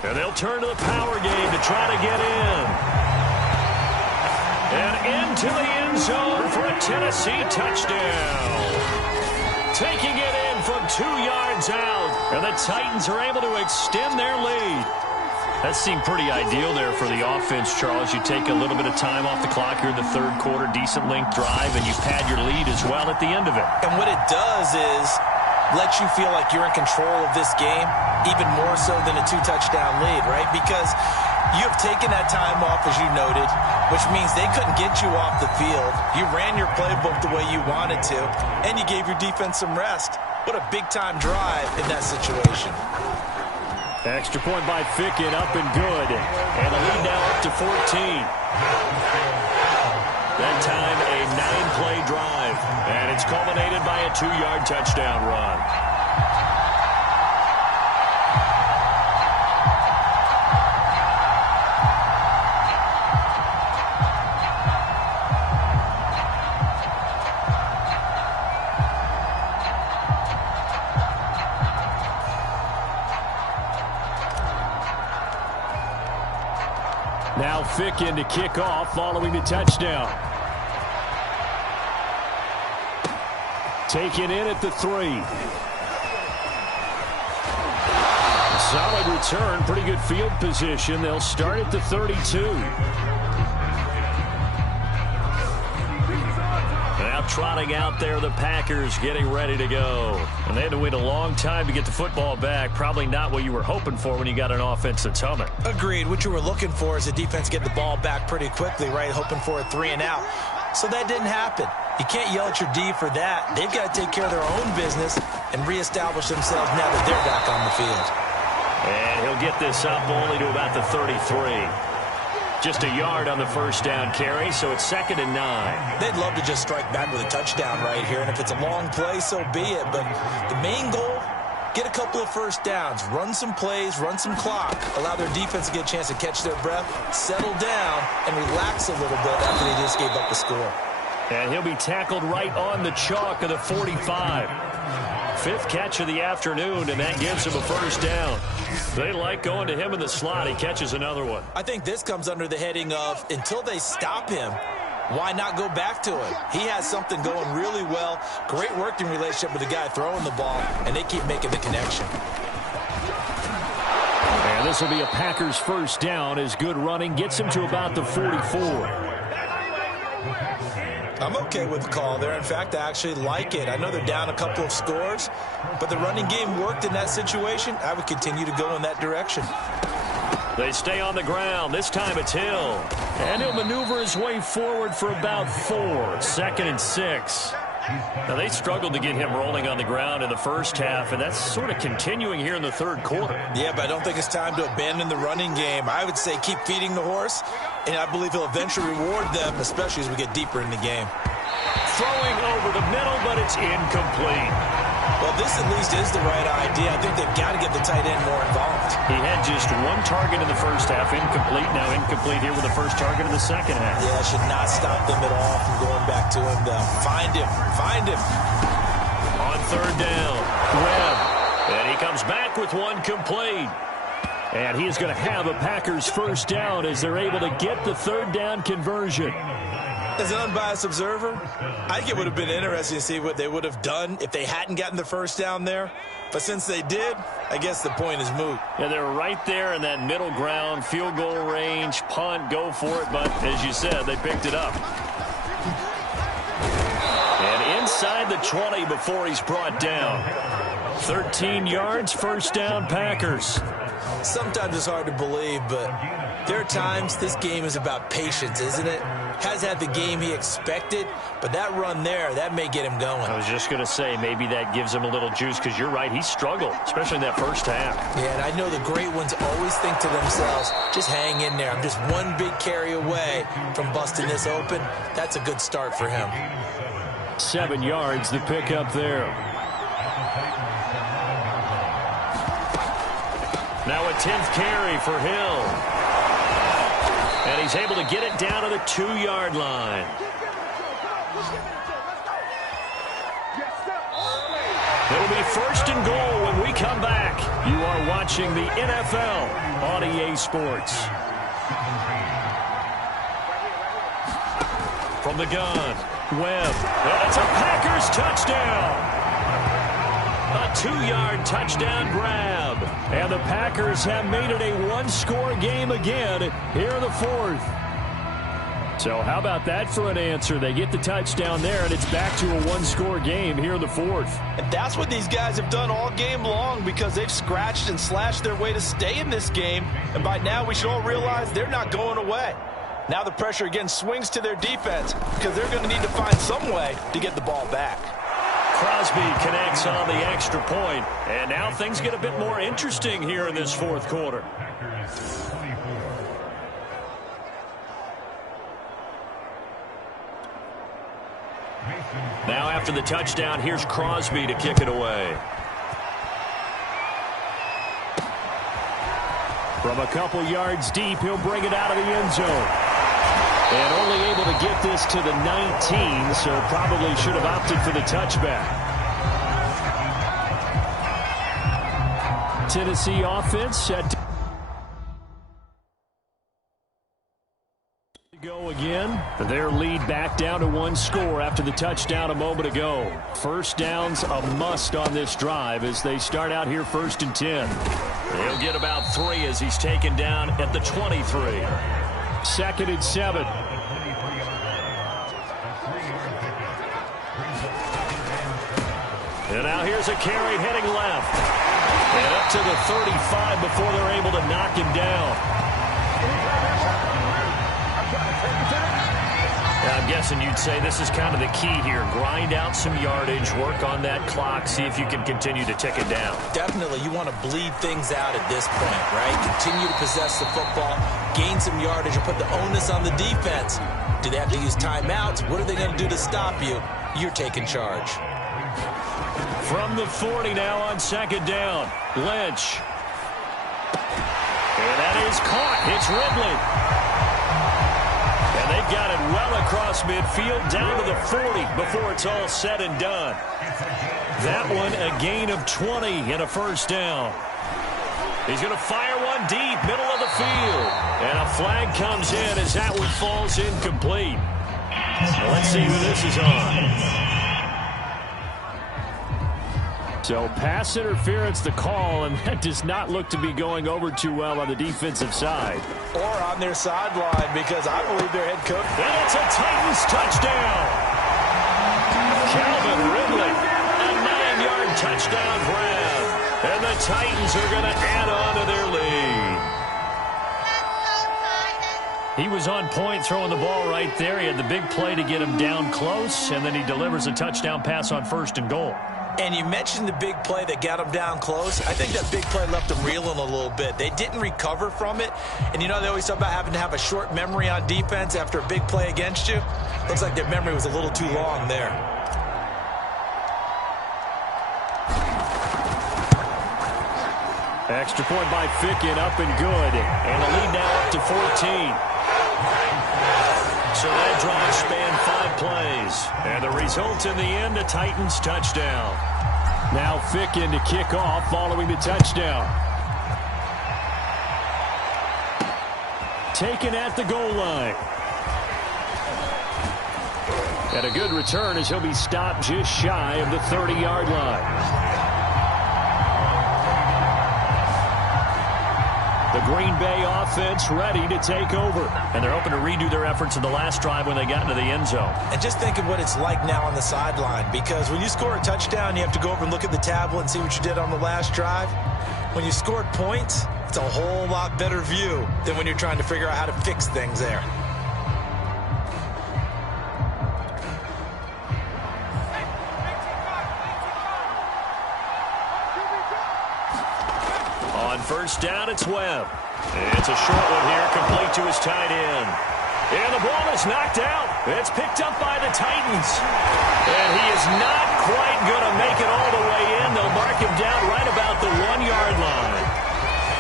And they'll turn to the power game to try to get in. And into the end zone for a Tennessee touchdown. Taking it in from 2 yards out. And the Titans are able to extend their lead. That seemed pretty ideal there for the offense, Charles. You take a little bit of time off the clock here in the third quarter, decent length drive, and you pad your lead as well at the end of it. And what it does is let you feel like you're in control of this game, even more so than a 2-touchdown lead, right? Because you have taken that time off, as you noted, which means they couldn't get you off the field. You ran your playbook the way you wanted to, and you gave your defense some rest. What a big-time drive in that situation. Extra point by Ficken, up and good. And the lead now up to 14. That time a 9-play drive. And it's culminated by a 2-yard touchdown run. Now Ficken to kick off following the touchdown. Taken in at the 3. Solid return, pretty good field position. They'll start at the 32. Now trotting out there, the Packers getting ready to go. And they had to wait a long time to get the football back. Probably not what you were hoping for when you got an offense that's humming. Agreed. What you were looking for is the defense get the ball back pretty quickly, right? Hoping for a 3 and out. So that didn't happen. You can't yell at your D for that. They've got to take care of their own business and reestablish themselves now that they're back on the field. And he'll get this up only to about the 33. Just a yard on the first down carry, so it's 2nd and 9. They'd love to just strike back with a touchdown right here, and if it's a long play, so be it. But the main goal, get a couple of first downs, run some plays, run some clock, allow their defense to get a chance to catch their breath, settle down, and relax a little bit after they just gave up the score. And he'll be tackled right on the chalk of the 45. 5th catch of the afternoon, and that gives him a first down. They like going to him in the slot. He catches another one. I think this comes under the heading of, until they stop him, why not go back to him? He has something going really well. Great working relationship with the guy throwing the ball, and they keep making the connection. And this will be a Packers first down as good running gets him to about the 44. I'm okay with the call there. In fact, I actually like it. I know they're down a couple of scores, but the running game worked in that situation. I would continue to go in that direction. They stay on the ground. This time it's Hill. And he'll maneuver his way forward for about 4. 2nd and 6. Now, they struggled to get him rolling on the ground in the first half, and that's sort of continuing here in the third quarter. Yeah, but I don't think it's time to abandon the running game. I would say keep feeding the horse, and I believe he'll eventually reward them, especially as we get deeper in the game. Throwing over the middle, but it's incomplete. Well, this at least is the right idea. I think they've got to get the tight end more involved. He had just 1 target in the first half, incomplete. Now incomplete here with the first target in the second half. Yeah, should not stop them at all from going back to him, though. Find him. Find him. On 3rd down, Webb. And he comes back with 1 complete. And he is going to have a Packers first down as they're able to get the 3rd down conversion. As an unbiased observer, I think it would have been interesting to see what they would have done if they hadn't gotten the first down there. But since they did, I guess the point is moot. Yeah, they're right there in that middle ground, field goal range, punt, go for it. But as you said, they picked it up. And inside the 20 before he's brought down. 13 yards, first down, Packers. Sometimes it's hard to believe, but there are times this game is about patience, isn't it? Has had the game he expected, but that run there, that may get him going. I was just going to say, maybe that gives him a little juice, because you're right, he struggled, especially in that first half. Yeah, and I know the great ones always think to themselves, just hang in there. I'm just one big carry away from busting this open. That's a good start for him. 7 yards, the pickup there. Now a 10th carry for Hill. And he's able to get it down to the 2-yard line. It'll be first and goal when we come back. You are watching the NFL on EA Sports. From the gun, Webb. That's a Packers touchdown. A 2-yard touchdown grab. And the Packers have made it a one-score game again here in the fourth. So how about that for an answer? They get the touchdown there, and it's back to a one-score game here in the fourth. And that's what these guys have done all game long, because they've scratched and slashed their way to stay in this game. And by now we should all realize they're not going away. Now the pressure again swings to their defense, because they're going to need to find some way to get the ball back. Crosby connects on the extra point, and now things get a bit more interesting here in this fourth quarter. Now after the touchdown, here's Crosby to kick it away. From a couple yards deep, he'll bring it out of the end zone. And only able to get this to the 19, so probably should have opted for the touchback. Tennessee offense set to go again. Their lead back down to one score after the touchdown a moment ago. First down's a must on this drive as they start out here first and 10. He'll get about 3 as he's taken down at the 23. Second and 7. And now here's a carry heading left. And up to the 35 before they're able to knock him down. I'm guessing you'd say this is kind of the key here. Grind out some yardage, work on that clock, see if you can continue to tick it down. Definitely, you want to bleed things out at this point, right? Continue to possess the football, gain some yardage, and put the onus on the defense. Do they have to use timeouts? What are they going to do to stop you? You're taking charge. From the 40 now on second down, Lynch. And that is caught. It's Ridley. And they've got it well across midfield, down to the 40 before it's all said and done. That one a gain of 20 and a first down. He's going to fire one deep, middle of the field. And a flag comes in as that one falls incomplete. Well, let's see who this is on. So pass interference the call, and that does not look to be going over too well on the defensive side. Or on their sideline, because I believe their head coach. And it's a Titans touchdown. Calvin Ridley, a 9-yard touchdown grab. And the Titans are going to add on to their lead. He was on point throwing the ball right there. He had the big play to get him down close, and then he delivers a touchdown pass on first and goal. And you mentioned the big play that got him down close. I think that big play left them reeling a little bit. They didn't recover from it. And you know, they always talk about having to have a short memory on defense after a big play against you. Looks like their memory was a little too long there. Extra point by Ficken, up and good. And the lead now up to 14. So that drive spanned 5 plays. And the result in the end, a Titans touchdown. Now Ficken to kick off following the touchdown. Taken at the goal line. And a good return as he'll be stopped just shy of the 30-yard line. The Green Bay offense ready to take over. And they're hoping to redo their efforts in the last drive when they got into the end zone. And just think of what it's like now on the sideline, because when you score a touchdown, you have to go over and look at the tablet and see what you did on the last drive. When you scored points, it's a whole lot better view than when you're trying to figure out how to fix things there. On first down, it's Webb. It's a short one here, complete to his tight end. And the ball is knocked out. It's picked up by the Titans. And he is not quite going to make it all the way in. They'll mark him down right about the 1-yard line.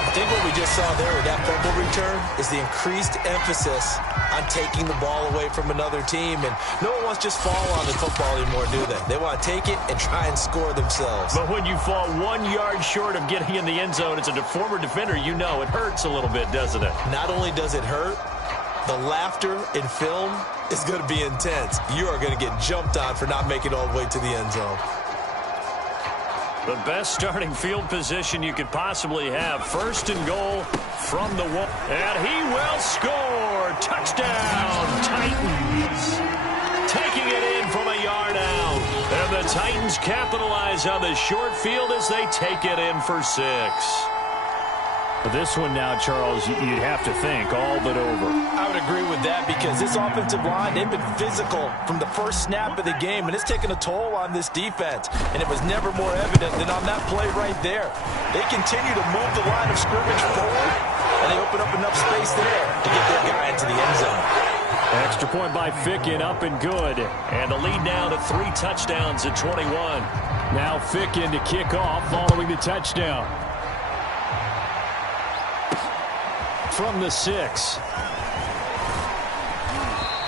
I think what we just saw there with that fumble return is the increased emphasis on taking the ball away from another team. And no one wants to just fall on the football anymore, do they? They want to take it and try and score themselves. But when you fall 1 yard short of getting in the end zone as a former defender, you know it hurts a little bit, doesn't it? Not only does it hurt, the laughter in film is going to be intense. You are going to get jumped on for not making it all the way to the end zone. The best starting field position you could possibly have. First and goal from the wall. And he will score. Touchdown, Titans. Taking it in from a yard out. And the Titans capitalize on the short field as they take it in for 6. This one now, Charles, you'd have to think all but over. I would agree with that because this offensive line, they've been physical from the first snap of the game, and it's taken a toll on this defense. And it was never more evident than on that play right there. They continue to move the line of scrimmage forward, and they open up enough space there to get their guy into the end zone. Extra point by Ficken, up and good. And the lead now to 3 touchdowns at 21. Now Ficken to kick off following the touchdown. From the 6.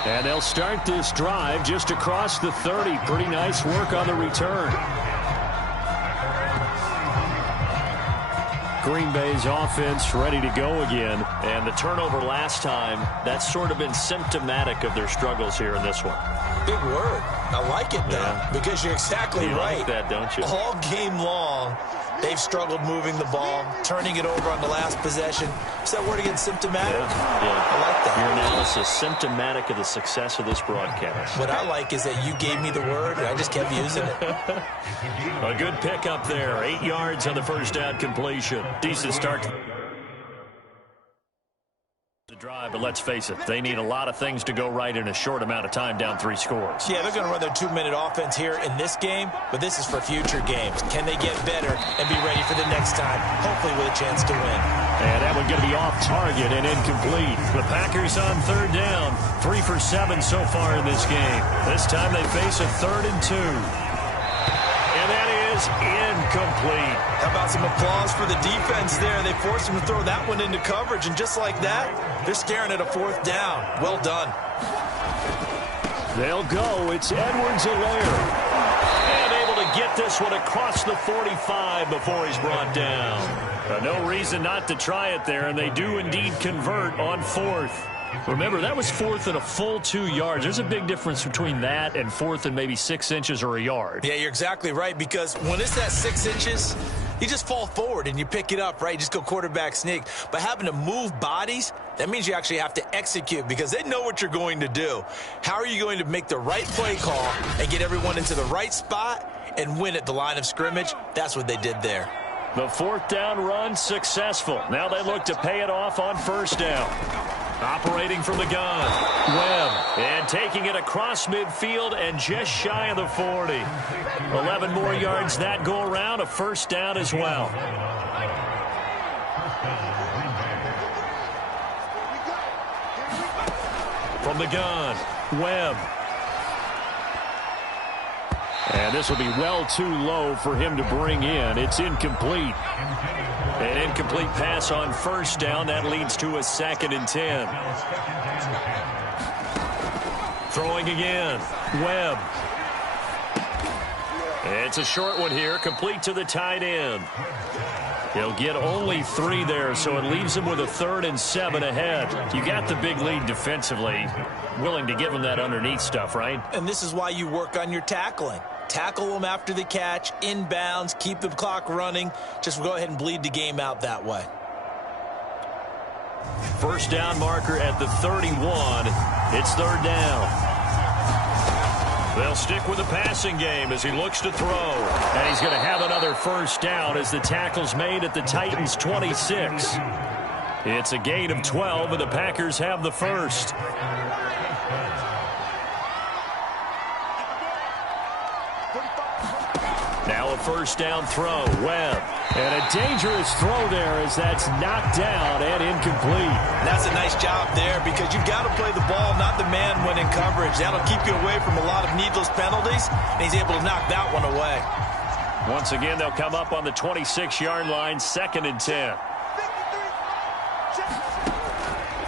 And they'll start this drive just across the 30. Pretty nice work on the return. Green Bay's offense ready to go again. And the turnover last time, that's sort of been symptomatic of their struggles here in this one. Big word. I like it, though, because you're exactly right. You like that, don't you? All game long, they've struggled moving the ball, turning it over on the last possession. Is that word again, symptomatic? Yeah. I like that. Your analysis, symptomatic of the success of this broadcast. What I like is that you gave me the word, and I just kept using it. A good pickup there. 8 yards on the first down completion. Decent start to the drive, but let's face it, they need a lot of things to go right in a short amount of time, down 3 scores. Yeah, they're going to run their 2-minute offense here in this game, but this is for future games. Can they get better and be ready for the next time, hopefully with a chance to win? And that one going to be off target and incomplete. The Packers on 3rd down, 3 for 7 so far in this game. This time they face a 3rd and 2. And that is incomplete. How about some applause for the defense there? They forced him to throw that one into coverage, and just like that, they're staring at a 4th down. Well done. They'll go. It's Edwards-Helaire. And able to get this one across the 45 before he's brought down. No reason not to try it there, and they do indeed convert on 4th. Remember, that was 4th and a full 2 yards. There's a big difference between that and 4th and maybe 6 inches or a yard. Yeah, you're exactly right, because when it's that 6 inches, you just fall forward and you pick it up, right? You just go quarterback sneak. But having to move bodies, that means you actually have to execute because they know what you're going to do. How are you going to make the right play call and get everyone into the right spot and win at the line of scrimmage? That's what they did there. The 4th down run successful. Now they look to pay it off on 1st down. Operating from the gun, Webb, and taking it across midfield and just shy of the 40. 11 more yards that go around, a 1st down as well. From the gun, Webb. And this will be well too low for him to bring in. It's incomplete. An incomplete pass on 1st down. That leads to a 2nd and 10. Throwing again. Webb. It's a short one here. Complete to the tight end. He'll get only 3 there, so it leaves him with a 3rd and 7 ahead. You got the big lead defensively. Willing to give him that underneath stuff, right? And this is why you work on your tackling. Tackle them after the catch, inbounds, keep the clock running. Just go ahead and bleed the game out that way. First down marker at the 31. It's third down. They'll stick with the passing game as he looks to throw. And he's going to have another first down as the tackle's made at the Titans' 26. It's a gain of 12, and the Packers have the first. Now a first down throw. Webb. And a dangerous throw there as that's knocked down and incomplete. That's a nice job there because you've got to play the ball, not the man when in coverage. That'll keep you away from a lot of needless penalties, and he's able to knock that one away. Once again, they'll come up on the 26-yard line, 2nd and 10.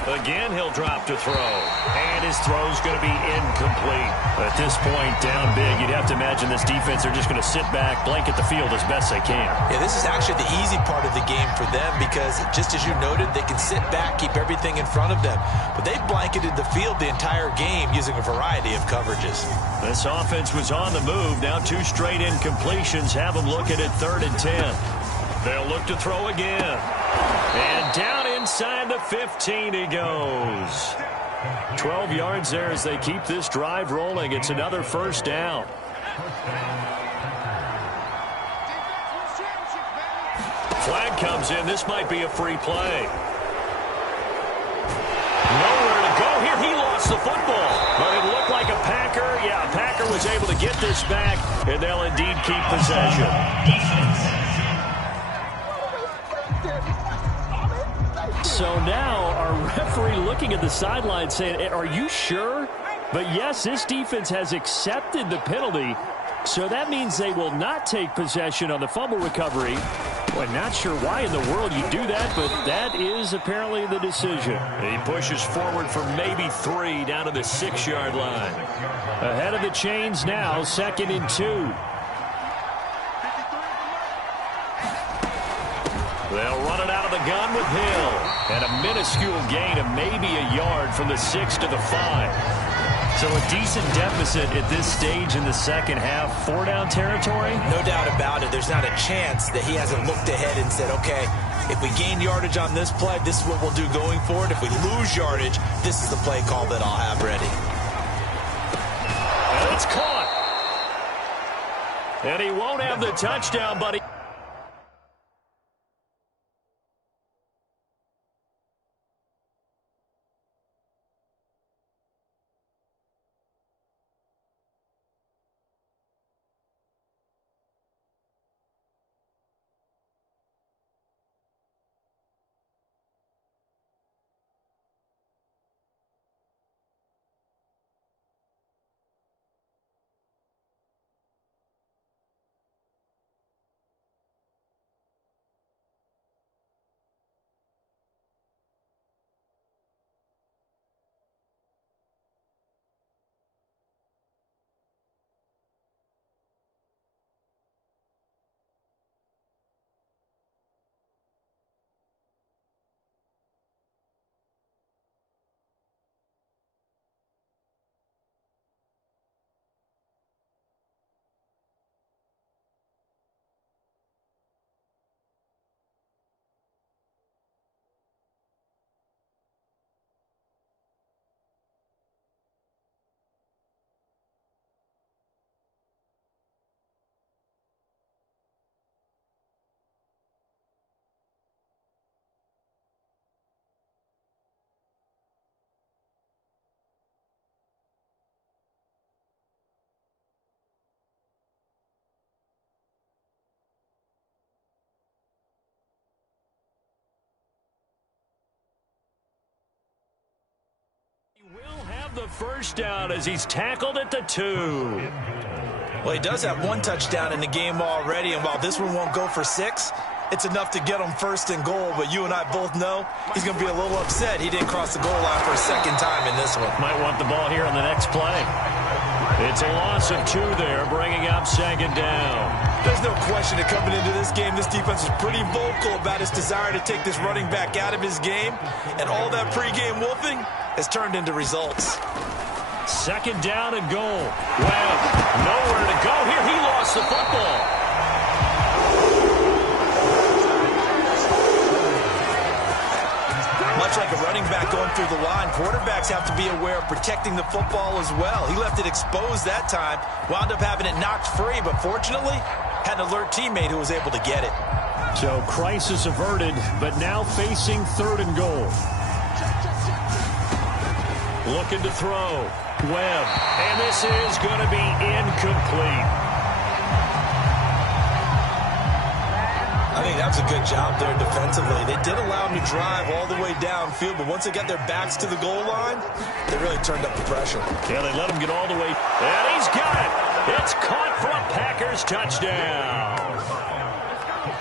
Again, he'll drop to throw. And his throw's going to be incomplete. At this point, down big, you'd have to imagine this defense, they're just going to sit back, blanket the field as best they can. Yeah, this is actually the easy part of the game for them because, just as you noted, they can sit back, keep everything in front of them. But they've blanketed the field the entire game using a variety of coverages. This offense was on the move. Now 2 straight incompletions have them looking at 3rd and 10. They'll look to throw again. And down inside the 15 he goes. 12 yards there as they keep this drive rolling. It's another first down. Flag comes in. This might be a free play. Nowhere to go here. He lost the football. But it looked like a Packer. Yeah, a Packer was able to get this back, and they'll indeed keep possession. So now our referee looking at the sideline saying, are you sure? But yes, this defense has accepted the penalty. So that means they will not take possession on the fumble recovery. Well, not sure why in the world you do that, but that is apparently the decision. He pushes forward for maybe 3 down to the 6-yard line. Ahead of the chains now, 2nd and 2. They'll run it out of the gun with Hill. And a minuscule gain of maybe a yard from the 6 to the 5. So a decent deficit at this stage in the second half. 4-down territory? No doubt about it. There's not a chance that he hasn't looked ahead and said, okay, if we gain yardage on this play, this is what we'll do going forward. If we lose yardage, this is the play call that I'll have ready. And it's caught. And he won't have the touchdown, but he... will have the first down as he's tackled at the 2. Well, he does have 1 touchdown in the game already, and while this one won't go for 6, it's enough to get him 1st and goal. But you and I both know he's going to be a little upset he didn't cross the goal line for a 2nd time in this one. Might want the ball here on the next play. It's a loss of 2 there, bringing up 2nd down. There's no question that coming into this game, this defense is pretty vocal about its desire to take this running back out of his game, and all that pregame wolfing has turned into results. 2nd down and goal. Webb, nowhere to go here. He lost the football. Much like going through the line. Quarterbacks have to be aware of protecting the football as well. He left it exposed that time, wound up having it knocked free, but fortunately, had an alert teammate who was able to get it. So crisis averted, but now facing 3rd and goal. Looking to throw. Webb. And this is going to be incomplete. I think that was a good job there defensively. They did allow him to drive all the way downfield, but once they got their backs to the goal line, they really turned up the pressure. Yeah, they let him get all the way. And he's got it. It's caught for a Packers touchdown.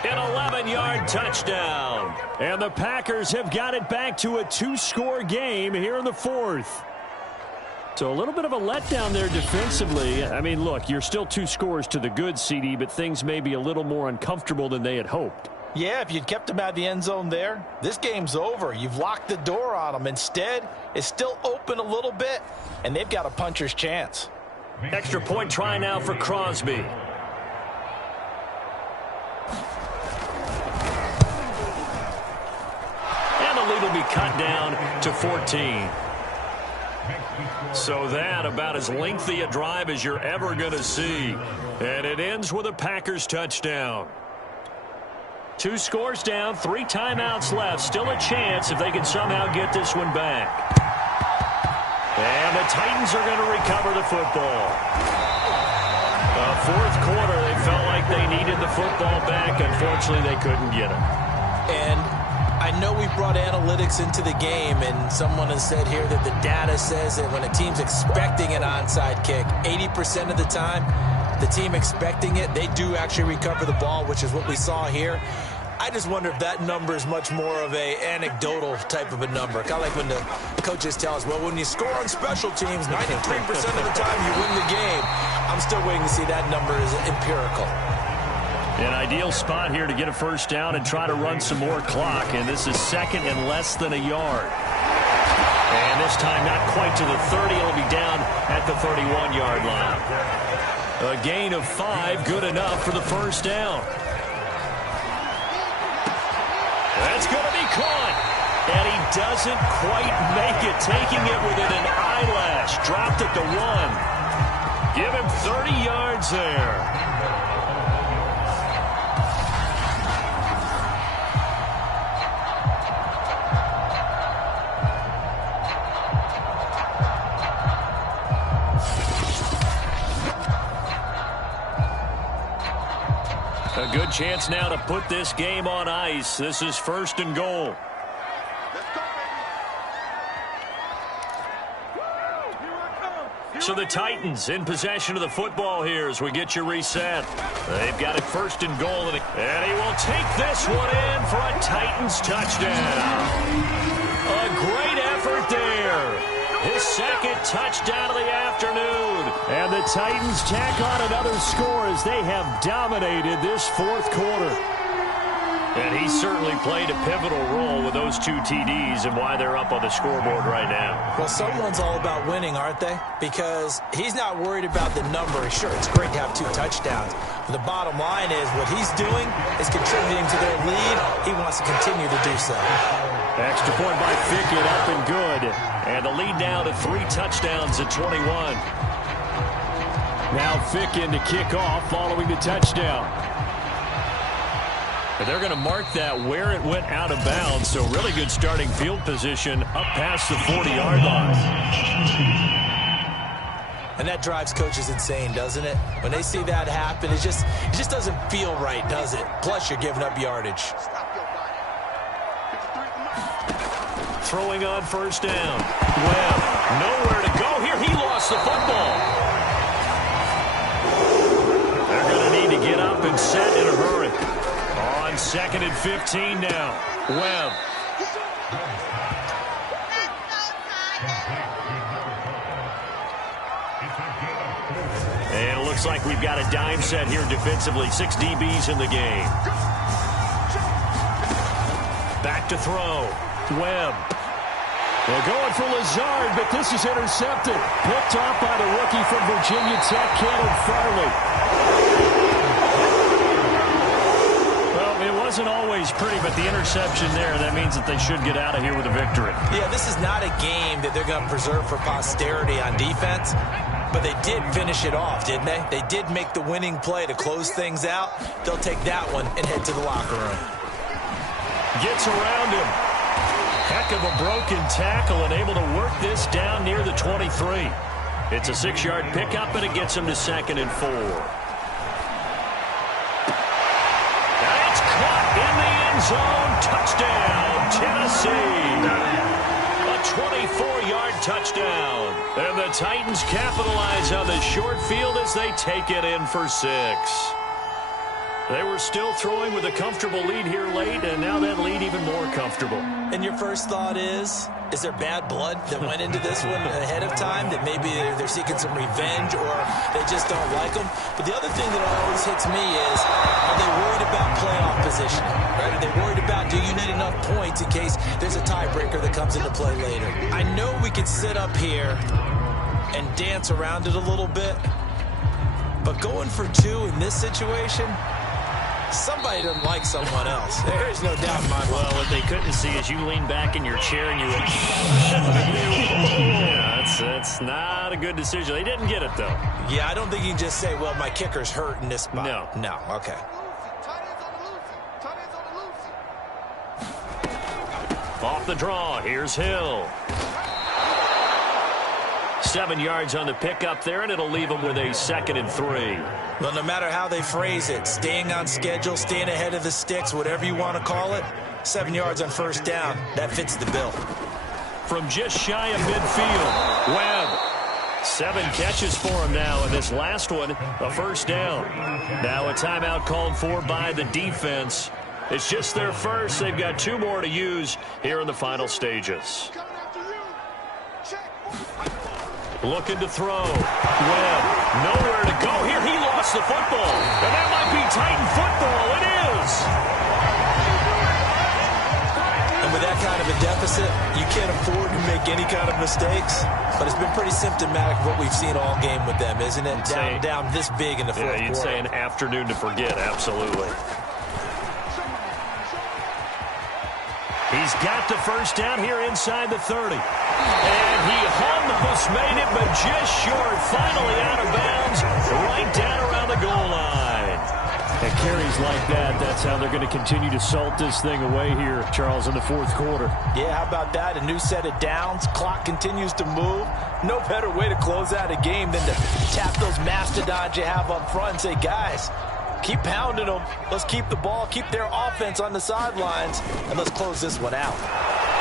An 11-yard touchdown. And the Packers have got it back to a 2-score game here in the 4th. So a little bit of a letdown there defensively. I mean, look, you're still 2 scores to the good, CD, but things may be a little more uncomfortable than they had hoped. Yeah, if you'd kept him out of the end zone there, this game's over. You've locked the door on him. Instead, it's still open a little bit, and they've got a puncher's chance. Extra point try now for Crosby. And the lead will be cut down to 14. So that about as lengthy a drive as you're ever going to see. And it ends with a Packers touchdown. 2 scores down, 3 timeouts left. Still a chance if they can somehow get this one back. And the Titans are going to recover the football. 4th quarter, they felt like they needed the football back. Unfortunately, they couldn't get it. And I know we brought analytics into the game, and someone has said here that the data says that when a team's expecting an onside kick, 80% of the time, the team expecting it, they do actually recover the ball, which is what we saw here. I just wonder if that number is much more of a anecdotal type of a number. Kind of like when the coaches tell us, well, when you score on special teams, 93% of the time you win the game. I'm still waiting to see that number is empirical. An ideal spot here to get a first down and try to run some more clock. And this is 2nd and less than a yard. And this time not quite to the 30. It'll be down at the 31-yard line. A gain of 5, good enough for the first down. That's going to be caught. And he doesn't quite make it, taking it within an eyelash. Dropped at the 1. Give him 30 yards there. A good chance now to put this game on ice. This is 1st and goal. So the Titans in possession of the football here as we get you reset. They've got it 1st and goal. And he will take this one in for a Titans touchdown. A great effort there. His 2nd touchdown of the afternoon. And the Titans tack on another score as they have dominated this 4th quarter. And he certainly played a pivotal role with those 2 TDs and why they're up on the scoreboard right now. Well, someone's all about winning, aren't they? Because he's not worried about the number. Sure, it's great to have 2 touchdowns. But the bottom line is what he's doing is contributing to their lead. He wants to continue to do so. Extra point by Fickett, up and good. And the lead now to 3 touchdowns at 21. Now Fickett to kick off following the touchdown. And they're going to mark that where it went out of bounds. So really good starting field position up past the 40-yard line. And that drives coaches insane, doesn't it? When they see that happen, it just doesn't feel right, does it? Plus, you're giving up yardage. Throwing on 1st down. Webb, nowhere to go here. He lost the football. They're going to need to get up and set in a hurry. On 2nd and 15 now. Webb. And it looks like we've got a dime set here defensively. 6 DBs in the game. Back to throw. Webb. They're going for Lazard, but this is intercepted. Picked off by the rookie from Virginia Tech, Caleb Farley. Well, it wasn't always pretty, but the interception there, that means that they should get out of here with a victory. Yeah, this is not a game that they're going to preserve for posterity on defense, but they did finish it off, didn't they? They did make the winning play to close things out. They'll take that one and head to the locker room. Gets around him. Heck of a broken tackle and able to work this down near the 23. It's a 6-yard pickup, and it gets him to 2nd and 4. That's caught in the end zone. Touchdown, Tennessee. A 24-yard touchdown. And the Titans capitalize on the short field as they take it in for 6. They were still throwing with a comfortable lead here late, and now that lead even more comfortable. And your first thought is there bad blood that went into this one ahead of time, that maybe they're seeking some revenge or they just don't like them? But the other thing that always hits me is, are they worried about playoff positioning? Right? Are they worried about, do you need enough points in case there's a tiebreaker that comes into play later? I know we could sit up here and dance around it a little bit, but going for 2 in this situation, somebody doesn't like someone else. There's no doubt in my mind. Well, what they couldn't see is you lean back in your chair and you went, yeah, that's not a good decision. They didn't get it, though. Yeah, I don't think you can just say, well, my kicker's hurt in this spot. No, okay. Off the draw, here's Hill. 7 yards on the pickup there, and it'll leave them with a 2nd and 3. Well, no matter how they phrase it, staying on schedule, staying ahead of the sticks, whatever you want to call it, 7 yards on first down, that fits the bill. From just shy of midfield, Webb. 7 catches for him now, and this last one, a first down. Now a timeout called for by the defense. It's just their first. They've got 2 more to use here in the final stages. Looking to throw. Webb, nowhere to go here. He lost the football. And that might be Titan football. It is. And with that kind of a deficit, you can't afford to make any kind of mistakes. But it's been pretty symptomatic of what we've seen all game with them, isn't it? Down this big in the fourth quarter. You'd say an afternoon to forget, absolutely. He's got the first down here inside the 30. And he almost made it, but just short. Finally out of bounds, right down around the goal line. And carries like that, that's how they're going to continue to salt this thing away here, Charles, in the fourth quarter. Yeah, how about that? A new set of downs. Clock continues to move. No better way to close out a game than to tap those mastodons you have up front and say, guys, keep pounding them. Let's keep the ball, keep their offense on the sidelines, and let's close this one out.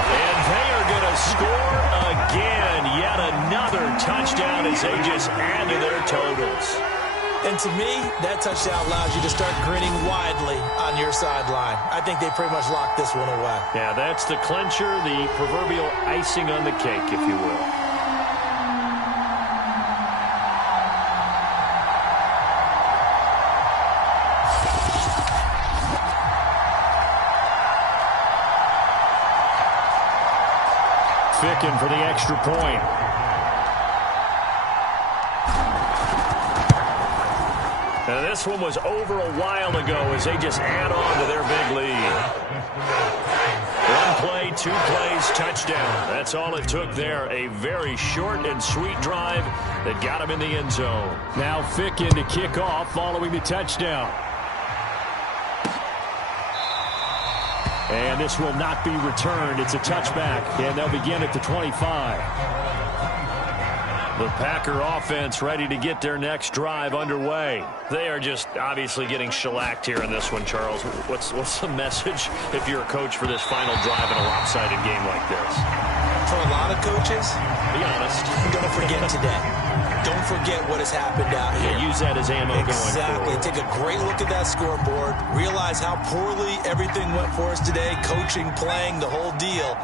And they are going to score again. Yet another touchdown as they just add to their totals. And to me, that touchdown allows you to start grinning widely on your sideline. I think they pretty much locked this one away. Yeah, that's the clincher, the proverbial icing on the cake, if you will. Ficken for the extra point. Now this one was over a while ago as they just add on to their big lead. 1 play, 2 plays, touchdown. That's all it took there. A very short and sweet drive that got him in the end zone. Now Ficken to kick off following the touchdown. And this will not be returned. It's a touchback, and they'll begin at the 25. The Packer offense ready to get their next drive underway. They are just obviously getting shellacked here in this one, Charles. What's the message if you're a coach for this final drive in a lopsided game like this? For a lot of coaches, be honest, don't forget today. Don't forget what has happened out here. Yeah, use that as ammo going forward. Exactly. Take a great look at that scoreboard. Realize how poorly everything went for us today. Coaching, playing, the whole deal.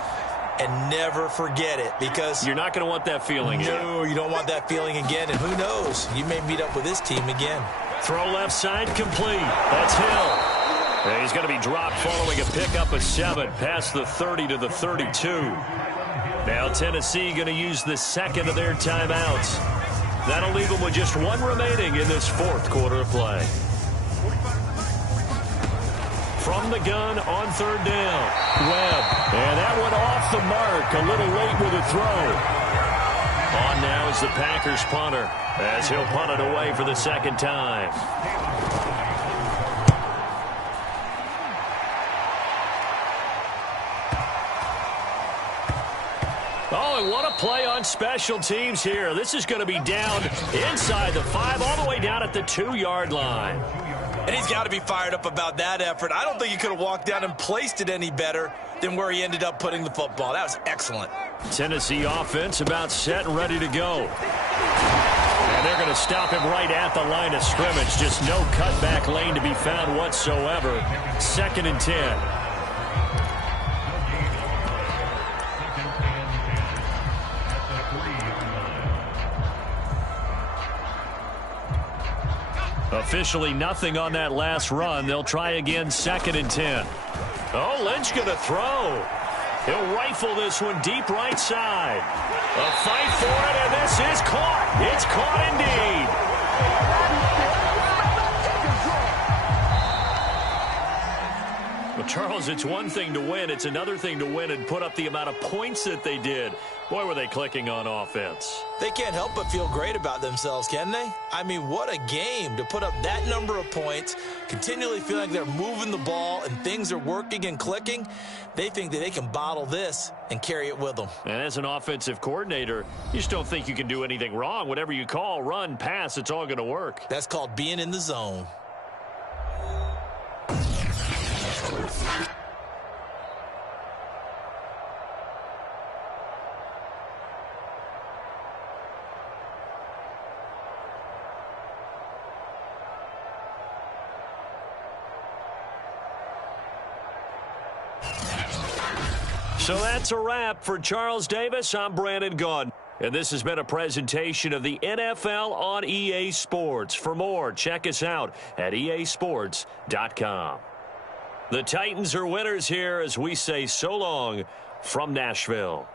And never forget it, because you're not going to want that feeling again. No, you don't want that feeling again. And who knows? You may meet up with this team again. Throw left side complete. That's Hill. And he's going to be dropped following a pickup of 7 past the 30 to the 32. Now Tennessee going to use the second of their timeouts. That'll leave them with just 1 remaining in this fourth quarter of play. from the gun on third down. Webb, and that one off the mark. A little late with a throw. On now is the Packers punter, as he'll punt it away for the second time. Oh, and what a play on special teams here. This is going to be down inside the 5, all the way down at the 2-yard line. And he's got to be fired up about that effort. I don't think he could have walked down and placed it any better than where he ended up putting the football. That was excellent. Tennessee offense about set and ready to go. And they're going to stop him right at the line of scrimmage. Just no cutback lane to be found whatsoever. 2nd and 10. Officially nothing on that last run. They'll try again, 2nd and 10. Oh, Lynch going to throw. He'll rifle this one deep right side. A fight for it, and this is caught. It's caught indeed. Well, Charles, it's one thing to win. It's another thing to win and put up the amount of points that they did. Boy, were they clicking on offense. They can't help but feel great about themselves, can they? I mean, what a game to put up that number of points, continually feeling like they're moving the ball and things are working and clicking. They think that they can bottle this and carry it with them. And as an offensive coordinator, you just don't think you can do anything wrong. Whatever you call, run, pass, it's all going to work. That's called being in the zone. So that's a wrap for Charles Davis. I'm Brandon Gaudin. And this has been a presentation of the NFL on EA Sports. For more, check us out at easports.com. The Titans are winners here as we say so long from Nashville.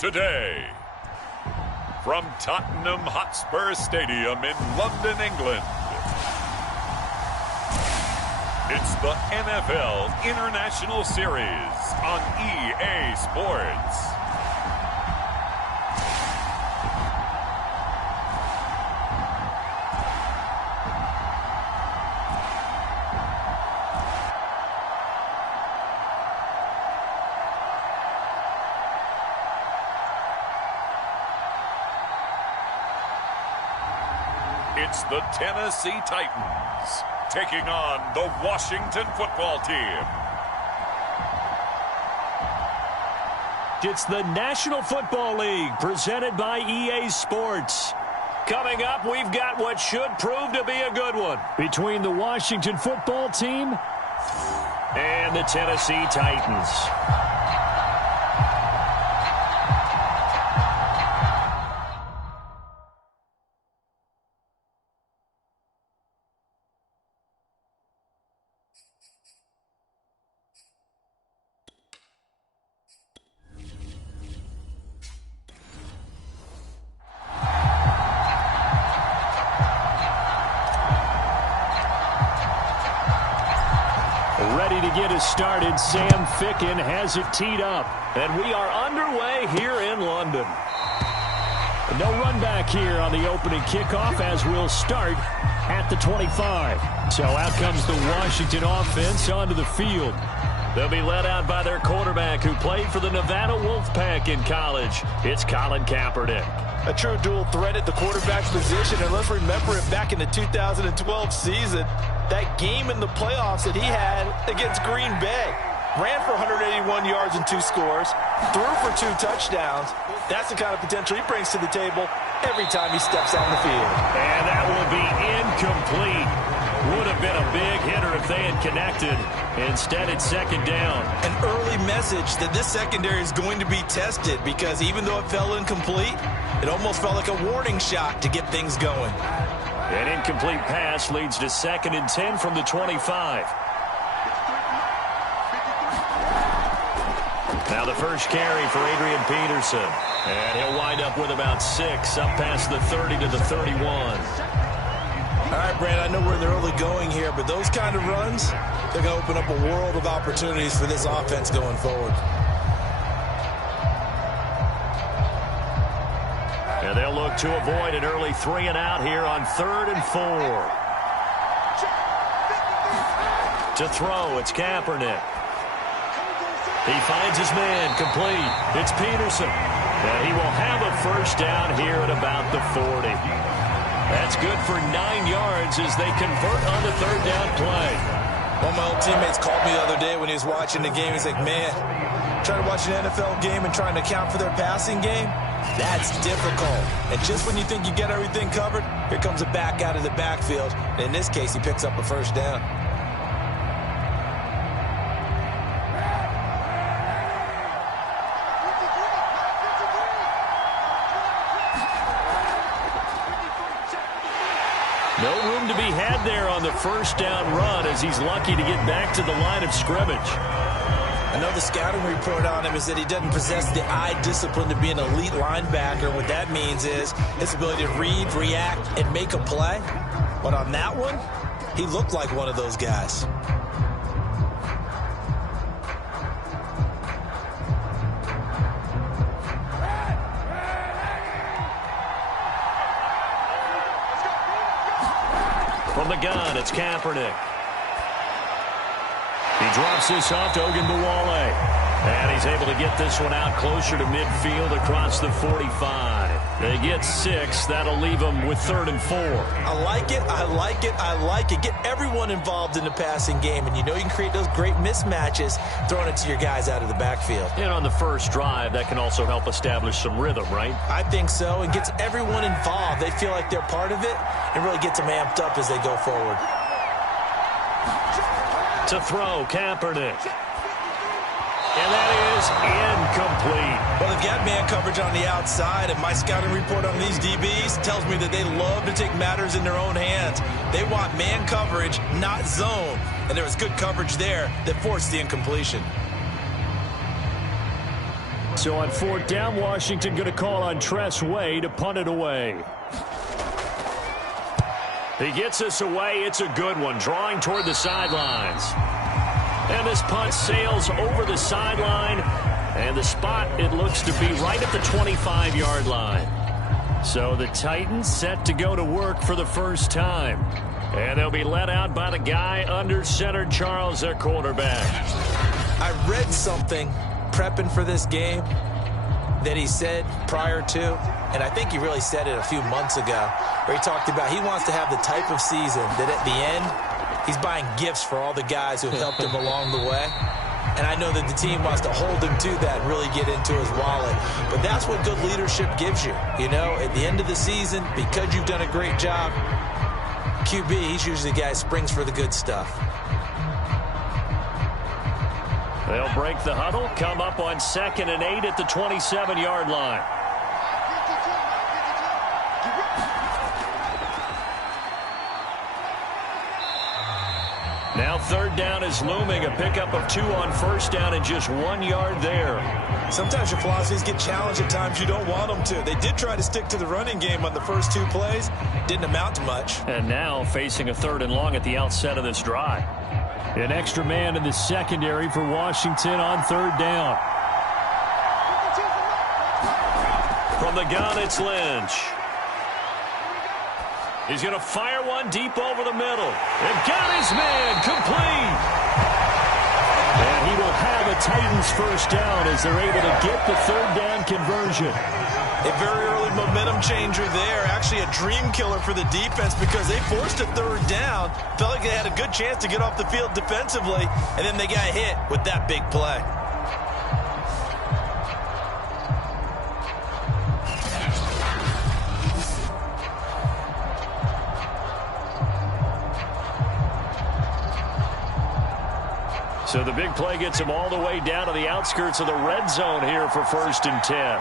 Today, from Tottenham Hotspur Stadium in London, England, it's the NFL International Series on EA Sports. It's the Tennessee Titans taking on the Washington football team. It's the National Football League presented by EA Sports. Coming up, we've got what should prove to be a good one between the Washington football team and the Tennessee Titans. Ready to get us started. Sam Ficken has it teed up. And we are underway here in London. No run back here on the opening kickoff as we'll start at the 25. So out comes the Washington offense onto the field. They'll be led out by their quarterback who played for the Nevada Wolfpack in college. It's Colin Kaepernick. A true dual threat at the quarterback position, and let's remember it back in the 2012 season. That game in the playoffs that he had against Green Bay. Ran for 181 yards and 2 scores. Threw for 2 touchdowns. That's the kind of potential he brings to the table every time he steps on the field. And that will be incomplete. Would have been a big hitter if they had connected. Instead, it's second down. An early message that this secondary is going to be tested because even though it fell incomplete, it almost felt like a warning shot to get things going. An incomplete pass leads to 2nd and 10 from the 25. Now the first carry for Adrian Peterson. And he'll wind up with about 6 up past the 30 to the 31. All right, Brandon, I know we're in the early going here, but those kind of runs, they're going to open up a world of opportunities for this offense going forward. And they'll look to avoid an early 3 and out here on 3rd and 4. To throw, it's Kaepernick. He finds his man, complete. It's Peterson. And he will have a first down here at about the 40. That's good for 9 yards as they convert on the 3rd down play. One of my old teammates called me the other day when he was watching the game. He's like, man, trying to watch an NFL game and trying to account for their passing game, that's difficult. And just when you think you get everything covered, here comes a back out of the backfield. And in this case, he picks up a first down. No room to be had there on the first down run as he's lucky to get back to the line of scrimmage. Another scouting report on him is that he doesn't possess the eye discipline to be an elite linebacker. What that means is his ability to read, react, and make a play. But on that one, he looked like one of those guys. From the gun, it's Kaepernick. He drops this off to Ogunbowale. And he's able to get this one out closer to midfield across the 45. They get 6. That'll leave them with 3rd and 4. I like it. I like it. I like it. Get everyone involved in the passing game. And you know you can create those great mismatches throwing it to your guys out of the backfield. And on the first drive, that can also help establish some rhythm, right? I think so. And gets everyone involved. They feel like they're part of it and really gets them amped up as they go forward. To throw, Kaepernick. And that is incomplete. Well, they've got man coverage on the outside, and my scouting report on these DBs tells me that they love to take matters in their own hands. They want man coverage, not zone. And there was good coverage there that forced the incompletion. So on 4th down, Washington going to call on Tress Way to punt it away. He gets us away. It's a good one, drawing toward the sidelines. And this punt sails over the sideline. And the spot, it looks to be right at the 25-yard line. So the Titans set to go to work for the first time. And they'll be led out by the guy under center, Charles, their quarterback. I read something prepping for this game that he said prior to And I think he really said it a few months ago where he talked about he wants to have the type of season that at the end, he's buying gifts for all the guys who helped him along the way. And I know that the team wants to hold him to that and really get into his wallet. But that's what good leadership gives you. You know, at the end of the season, because you've done a great job, QB, he's usually the guy who springs for the good stuff. They'll break the huddle, come up on 2nd and 8 at the 27-yard line. Now 3rd down is looming, a pickup of 2 on 1st down and just 1 yard there. Sometimes your philosophies get challenged at times you don't want them to. They did try to stick to the running game on the first 2 plays. Didn't amount to much. And now facing a 3rd and long at the outset of this drive. An extra man in the secondary for Washington on 3rd down. From the gun, it's Lynch. He's going to fire one deep over the middle. And got his man complete. And he will have a Titans 1st down as they're able to get the 3rd down conversion. A very early momentum changer there. Actually a dream killer for the defense because they forced a 3rd down. Felt like they had a good chance to get off the field defensively. And then they got hit with that big play. So the big play gets him all the way down to the outskirts of the red zone here for 1st and 10.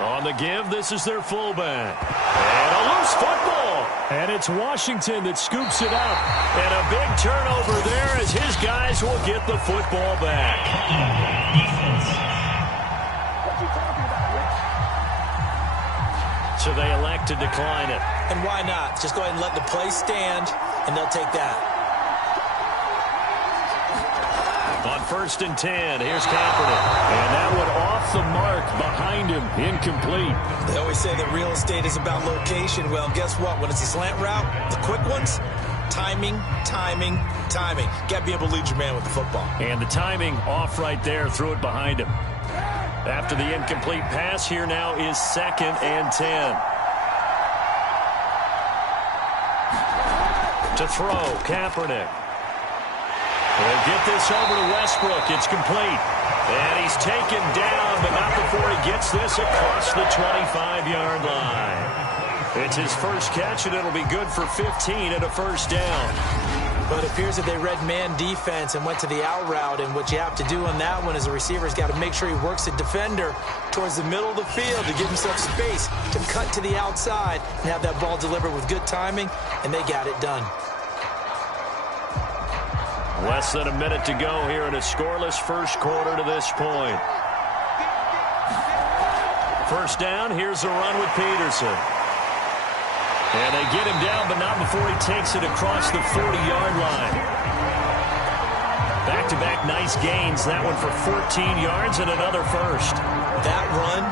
On the give, this is their fullback. And a loose football. And it's Washington that scoops it up. And a big turnover there as his guys will get the football back. So they elect to decline it. And why not? Just go ahead and let the play stand, and they'll take that. On 1st and 10, here's Kaepernick. And that one off the mark behind him, incomplete. They always say that real estate is about location. Well, guess what? When it's a slant route, the quick ones, timing, timing, timing. Got to be able to lead your man with the football. And the timing off right there, threw it behind him. After the incomplete pass, here now is 2nd and 10. To throw, Kaepernick. We'll get this over to Westbrook. It's complete. And he's taken down, but not before he gets this across the 25-yard line. It's his first catch, and it'll be good for 15 and a 1st down. But it appears that they read man defense and went to the out route, and what you have to do on that one is the receiver's got to make sure he works the defender towards the middle of the field to give himself space to cut to the outside and have that ball delivered with good timing, and they got it done. Less than a minute to go here in a scoreless 1st quarter to this point. 1st down, here's a run with Peterson. And they get him down, but not before he takes it across the 40-yard line. Back-to-back nice gains. That one for 14 yards and another 1st. That run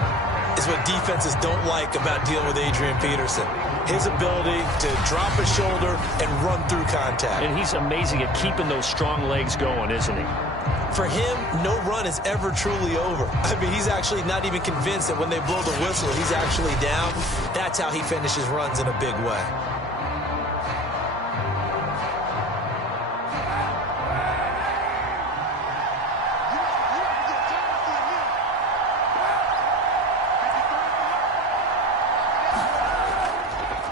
is what defenses don't like about dealing with Adrian Peterson. His ability to drop a shoulder and run through contact. And he's amazing at keeping those strong legs going, isn't he? For him, no run is ever truly over. I mean, he's actually not even convinced that when they blow the whistle, he's actually down. That's how he finishes runs in a big way.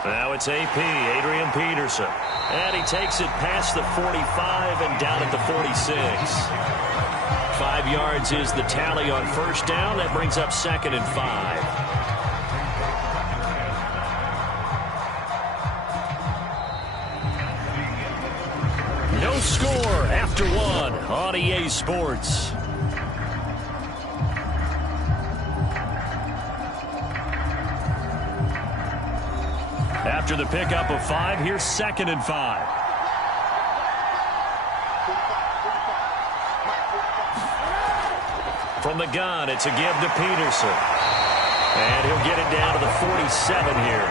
Now it's AP, Adrian Peterson. And he takes it past the 45 and down at the 46. 5 yards is the tally on 1st down. That brings up 2nd and 5. No score after 1 on EA Sports. After the pickup of 5, here's 2nd and 5. From the gun, it's a give to Peterson. And he'll get it down to the 47 here.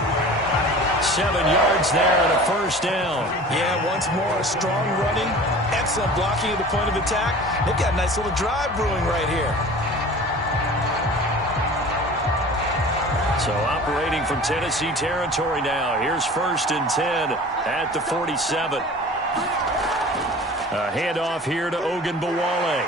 7 yards there and a 1st down. Yeah, once more, strong running, excellent blocking at the point of attack. They've got a nice little drive brewing right here. So operating from Tennessee territory now. Here's 1st and 10 at the 47. A handoff here to Ogunbowale.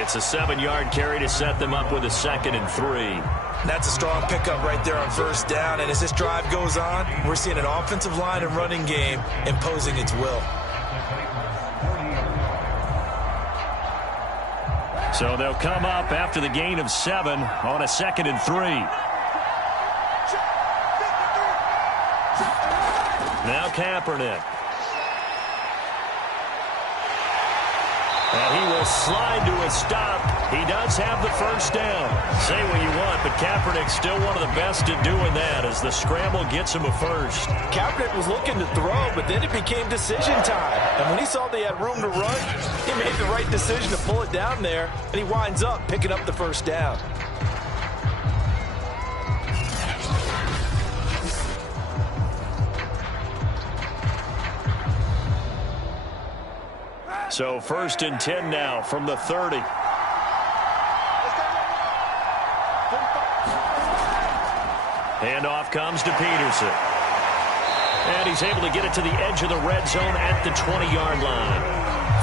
It's a 7-yard carry to set them up with a 2nd and 3. That's a strong pickup right there on 1st down. And as this drive goes on, we're seeing an offensive line and running game imposing its will. So they'll come up after the gain of 7 on a 2nd and 3. Now Kaepernick. And he will slide to a stop. He does have the 1st down. Say what you want, but Kaepernick's still one of the best at doing that as the scramble gets him a 1st. Kaepernick was looking to throw, but then it became decision time. And when he saw they had room to run, he made the right decision to pull it down there, and he winds up picking up the 1st down. So 1st and 10 now from the 30. Handoff comes to Peterson. And he's able to get it to the edge of the red zone at the 20-yard line.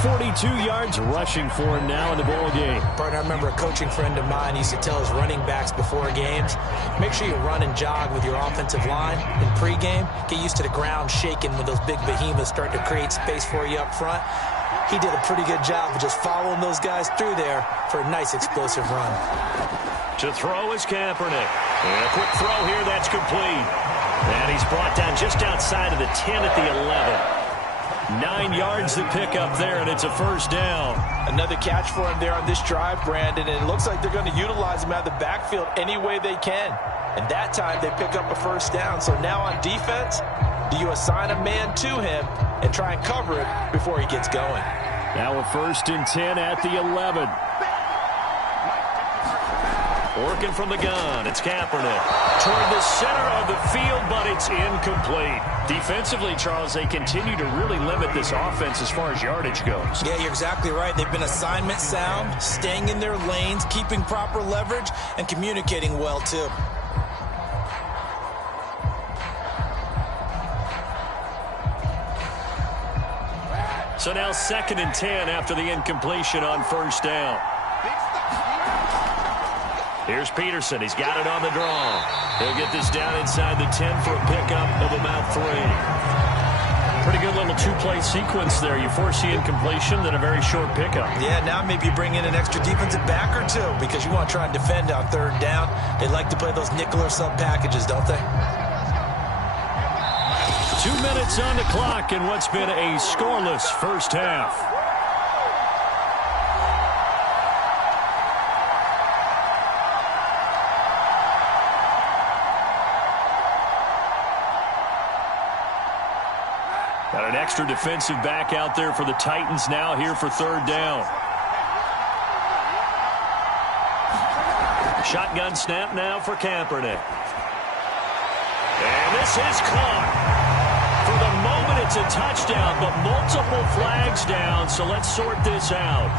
42 yards rushing for him now in the ball game. Partner, I remember a coaching friend of mine used to tell his running backs before games, make sure you run and jog with your offensive line in pregame. Get used to the ground shaking when those big behemoths start to create space for you up front. He did a pretty good job of just following those guys through there for a nice explosive run. To throw is Kaepernick. And a quick throw here, that's complete. And he's brought down just outside of the 10 at the 11. 9 yards to pick up there, and it's a 1st down. Another catch for him there on this drive, Brandon, and it looks like they're going to utilize him out of the backfield any way they can. And that time they pick up a 1st down. So now on defense, do you assign a man to him and try and cover it before he gets going? Now a 1st and 10 at the 11. Working from the gun, it's Kaepernick. Toward the center of the field, but it's incomplete. Defensively, Charles, they continue to really limit this offense as far as yardage goes. Yeah, you're exactly right. They've been assignment sound, staying in their lanes, keeping proper leverage, and communicating well, too. So now 2nd and 10 after the incompletion on 1st down. Here's Peterson. He's got it on the draw. He'll get this down inside the 10 for a pickup of about 3. Pretty good little 2-play sequence there. You force the incompletion, then a very short pickup. Yeah, now maybe you bring in an extra defensive back or 2 because you want to try and defend on 3rd down. They like to play those nickel or sub packages, don't they? 2 minutes on the clock in what's been a scoreless 1st half. Got an extra defensive back out there for the Titans now here for 3rd down. Shotgun snap now for Kaepernick. And this is caught. For the moment, it's a touchdown, but multiple flags down, so let's sort this out.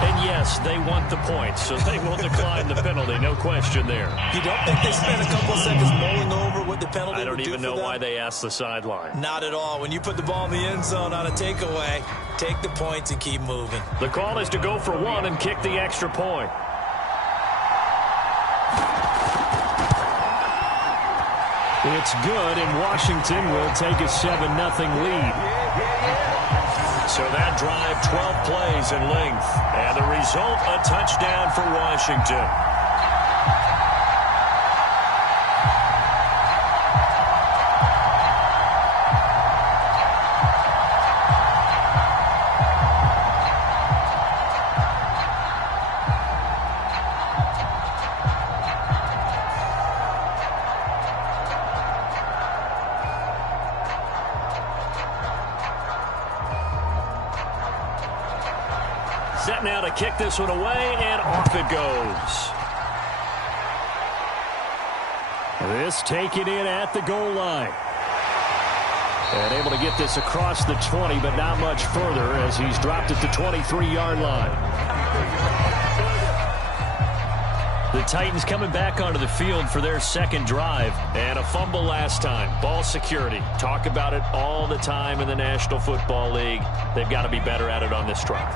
And yes, they want the points, so they will decline the penalty, no question there. You don't think they spent a couple of seconds mulling over what the penalty I don't would do even for know them? why they asked the sideline. Not at all. When you put the ball in the end zone on a takeaway, take the points and keep moving. The call is to go for 1 and kick the extra point. It's good, and Washington will take a 7-0 lead. So that drive, 12 plays in length. And the result, a touchdown for Washington. Set now to kick this one away, and off it goes. This taken in at the goal line. And able to get this across the 20, but not much further as he's dropped at the 23-yard line. The Titans coming back onto the field for their second drive. And a fumble last time. Ball security. Talk about it all the time in the National Football League. They've got to be better at it on this drive.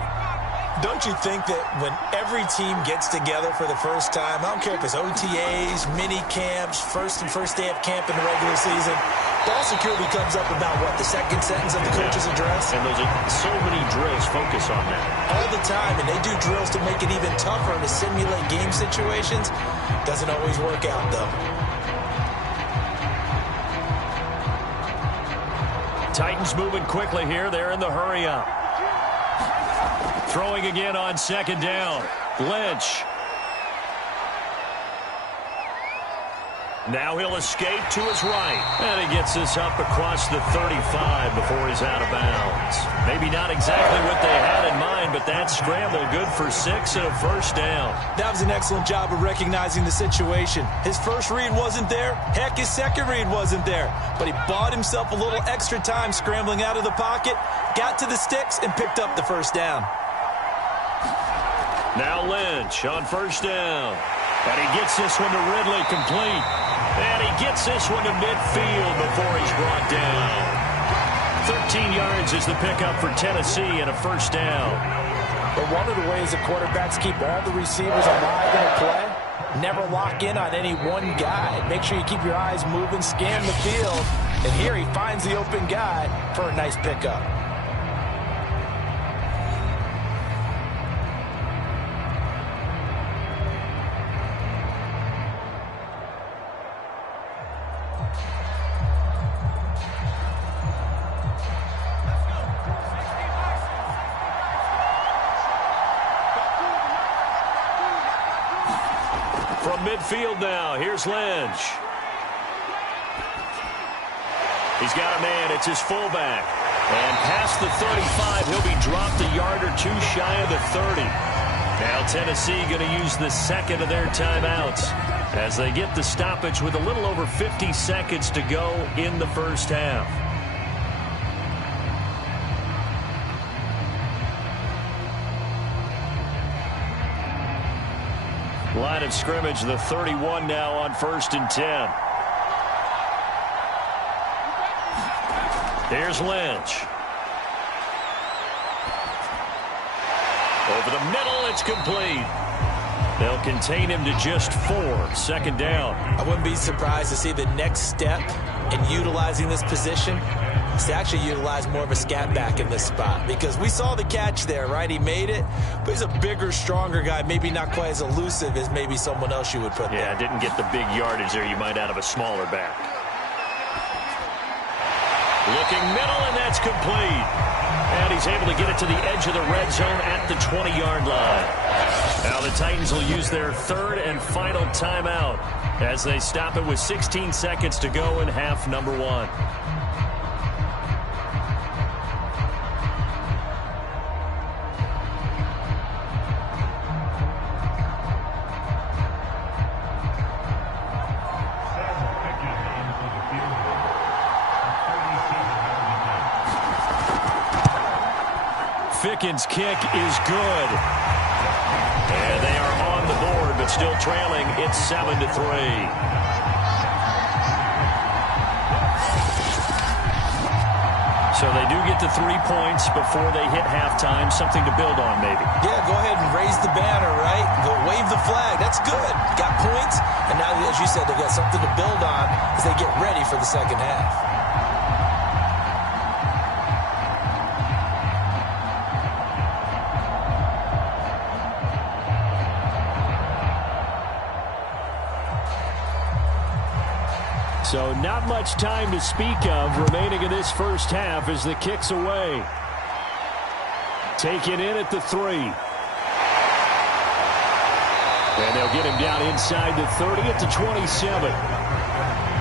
Don't you think that when every team gets together for the first time, I don't care if it's OTAs, mini camps, first day of camp in the regular season, ball security comes up about what, the second sentence of the coach's address? And those are so many drills focus on that. All the time, and they do drills to make it even tougher to simulate game situations. Doesn't always work out, though. Titans moving quickly here. They're in the hurry up. Throwing again on second down. Lynch. Now he'll escape to his right. And he gets this up across the 35 before he's out of bounds. Maybe not exactly what they had in mind, but that scramble good for 6 and a first down. That was an excellent job of recognizing the situation. His first read wasn't there. Heck, his second read wasn't there. But he bought himself a little extra time scrambling out of the pocket, got to the sticks, and picked up the first down. Now Lynch on first down. And he gets this one to Ridley complete. And he gets this one to midfield before he's brought down. 13 yards is the pickup for Tennessee and a first down. But one of the ways that quarterbacks keep all the receivers alive in a play, never lock in on any one guy. Make sure you keep your eyes moving, scan the field. And here he finds the open guy for a nice pickup. Midfield now. Here's Lynch. He's got a man. It's his fullback. And past the 35, he'll be dropped a yard or two shy of the 30. Now Tennessee going to use the second of their timeouts as they get the stoppage with a little over 50 seconds to go in the first half. Line of scrimmage, the 31 now on 1st and 10. Here's Lynch. Over the middle, it's complete. They'll contain him to just 4. Second down. I wouldn't be surprised to see the next step in utilizing this position is to actually utilize more of a scat back in this spot, because we saw the catch there, right? He made it, but he's a bigger, stronger guy, maybe not quite as elusive as maybe someone else you would put there. Yeah, didn't get the big yardage there you might out of a smaller back. Looking middle, and that's complete. And he's able to get it to the edge of the red zone at the 20-yard line. Now the Titans will use their third and final timeout as they stop it with 16 seconds to go in half number 1. Fickens' kick is good. And they are on the board, but still trailing. It's 7-3. So they do get to 3 points before they hit halftime. Something to build on, maybe. Yeah, go ahead and raise the banner, right? Go wave the flag. That's good. Got points. And now, as you said, they've got something to build on as they get ready for the second half. So not much time to speak of remaining in this first half as the kick's away. Taken in at the 3. And they'll get him down inside the 30 at the 27.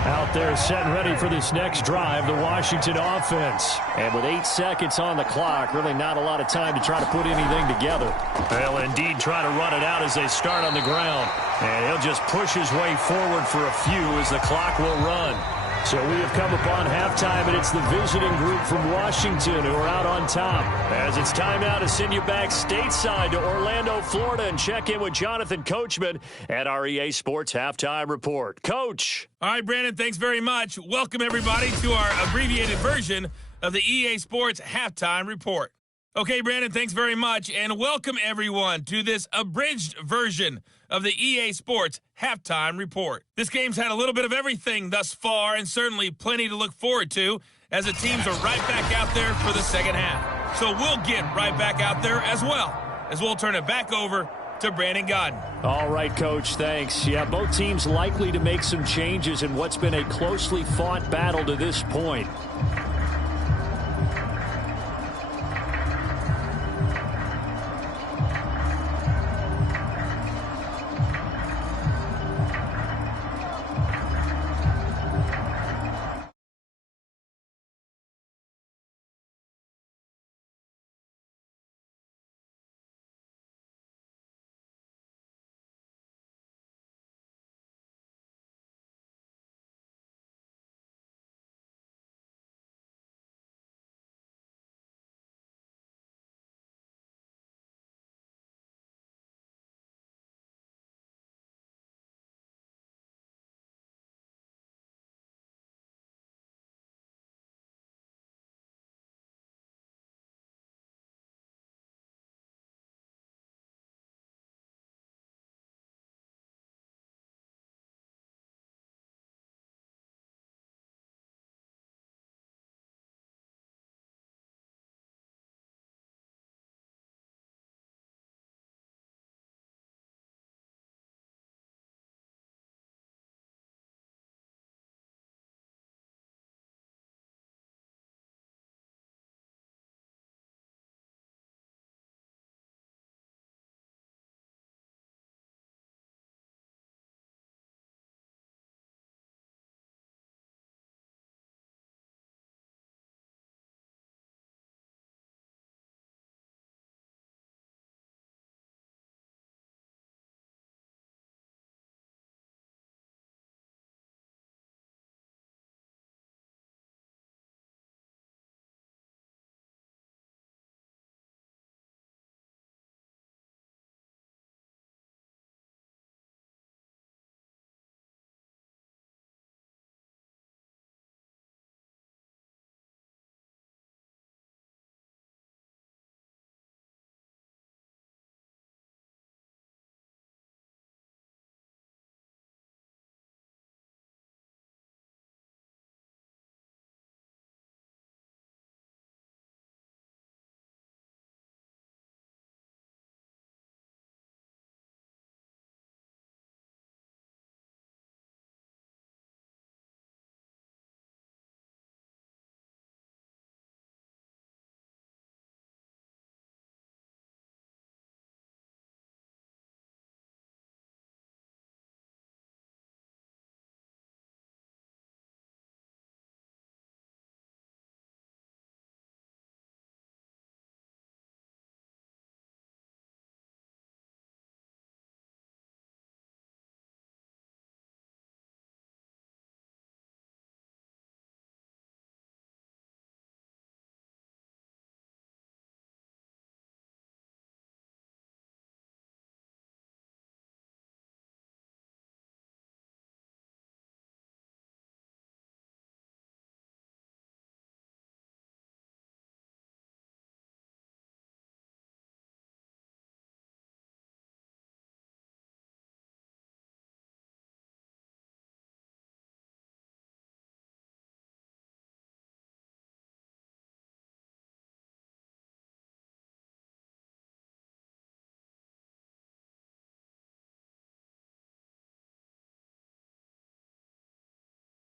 Out there set and ready for this next drive, the Washington offense. And with 8 seconds on the clock, really not a lot of time to try to put anything together. They'll indeed try to run it out as they start on the ground. And he'll just push his way forward for a few as the clock will run. So we have come upon halftime, and it's the visiting group from Washington who are out on top. As it's time now to send you back stateside to Orlando, Florida, and check in with Jonathan Coachman at our EA Sports Halftime Report. Coach. All right, Brandon, thanks very much. Welcome, everybody, to our abbreviated version of the EA Sports Halftime Report. Okay, Brandon, thanks very much, and welcome, everyone, to this abridged version of the EA Sports Halftime Report. This game's had a little bit of everything thus far, and certainly plenty to look forward to, as the teams are right back out there for the second half. So we'll get right back out there as well, as we'll turn it back over to Brandon Gaudin. All right, Coach, thanks. Yeah, both teams likely to make some changes in what's been a closely fought battle to this point.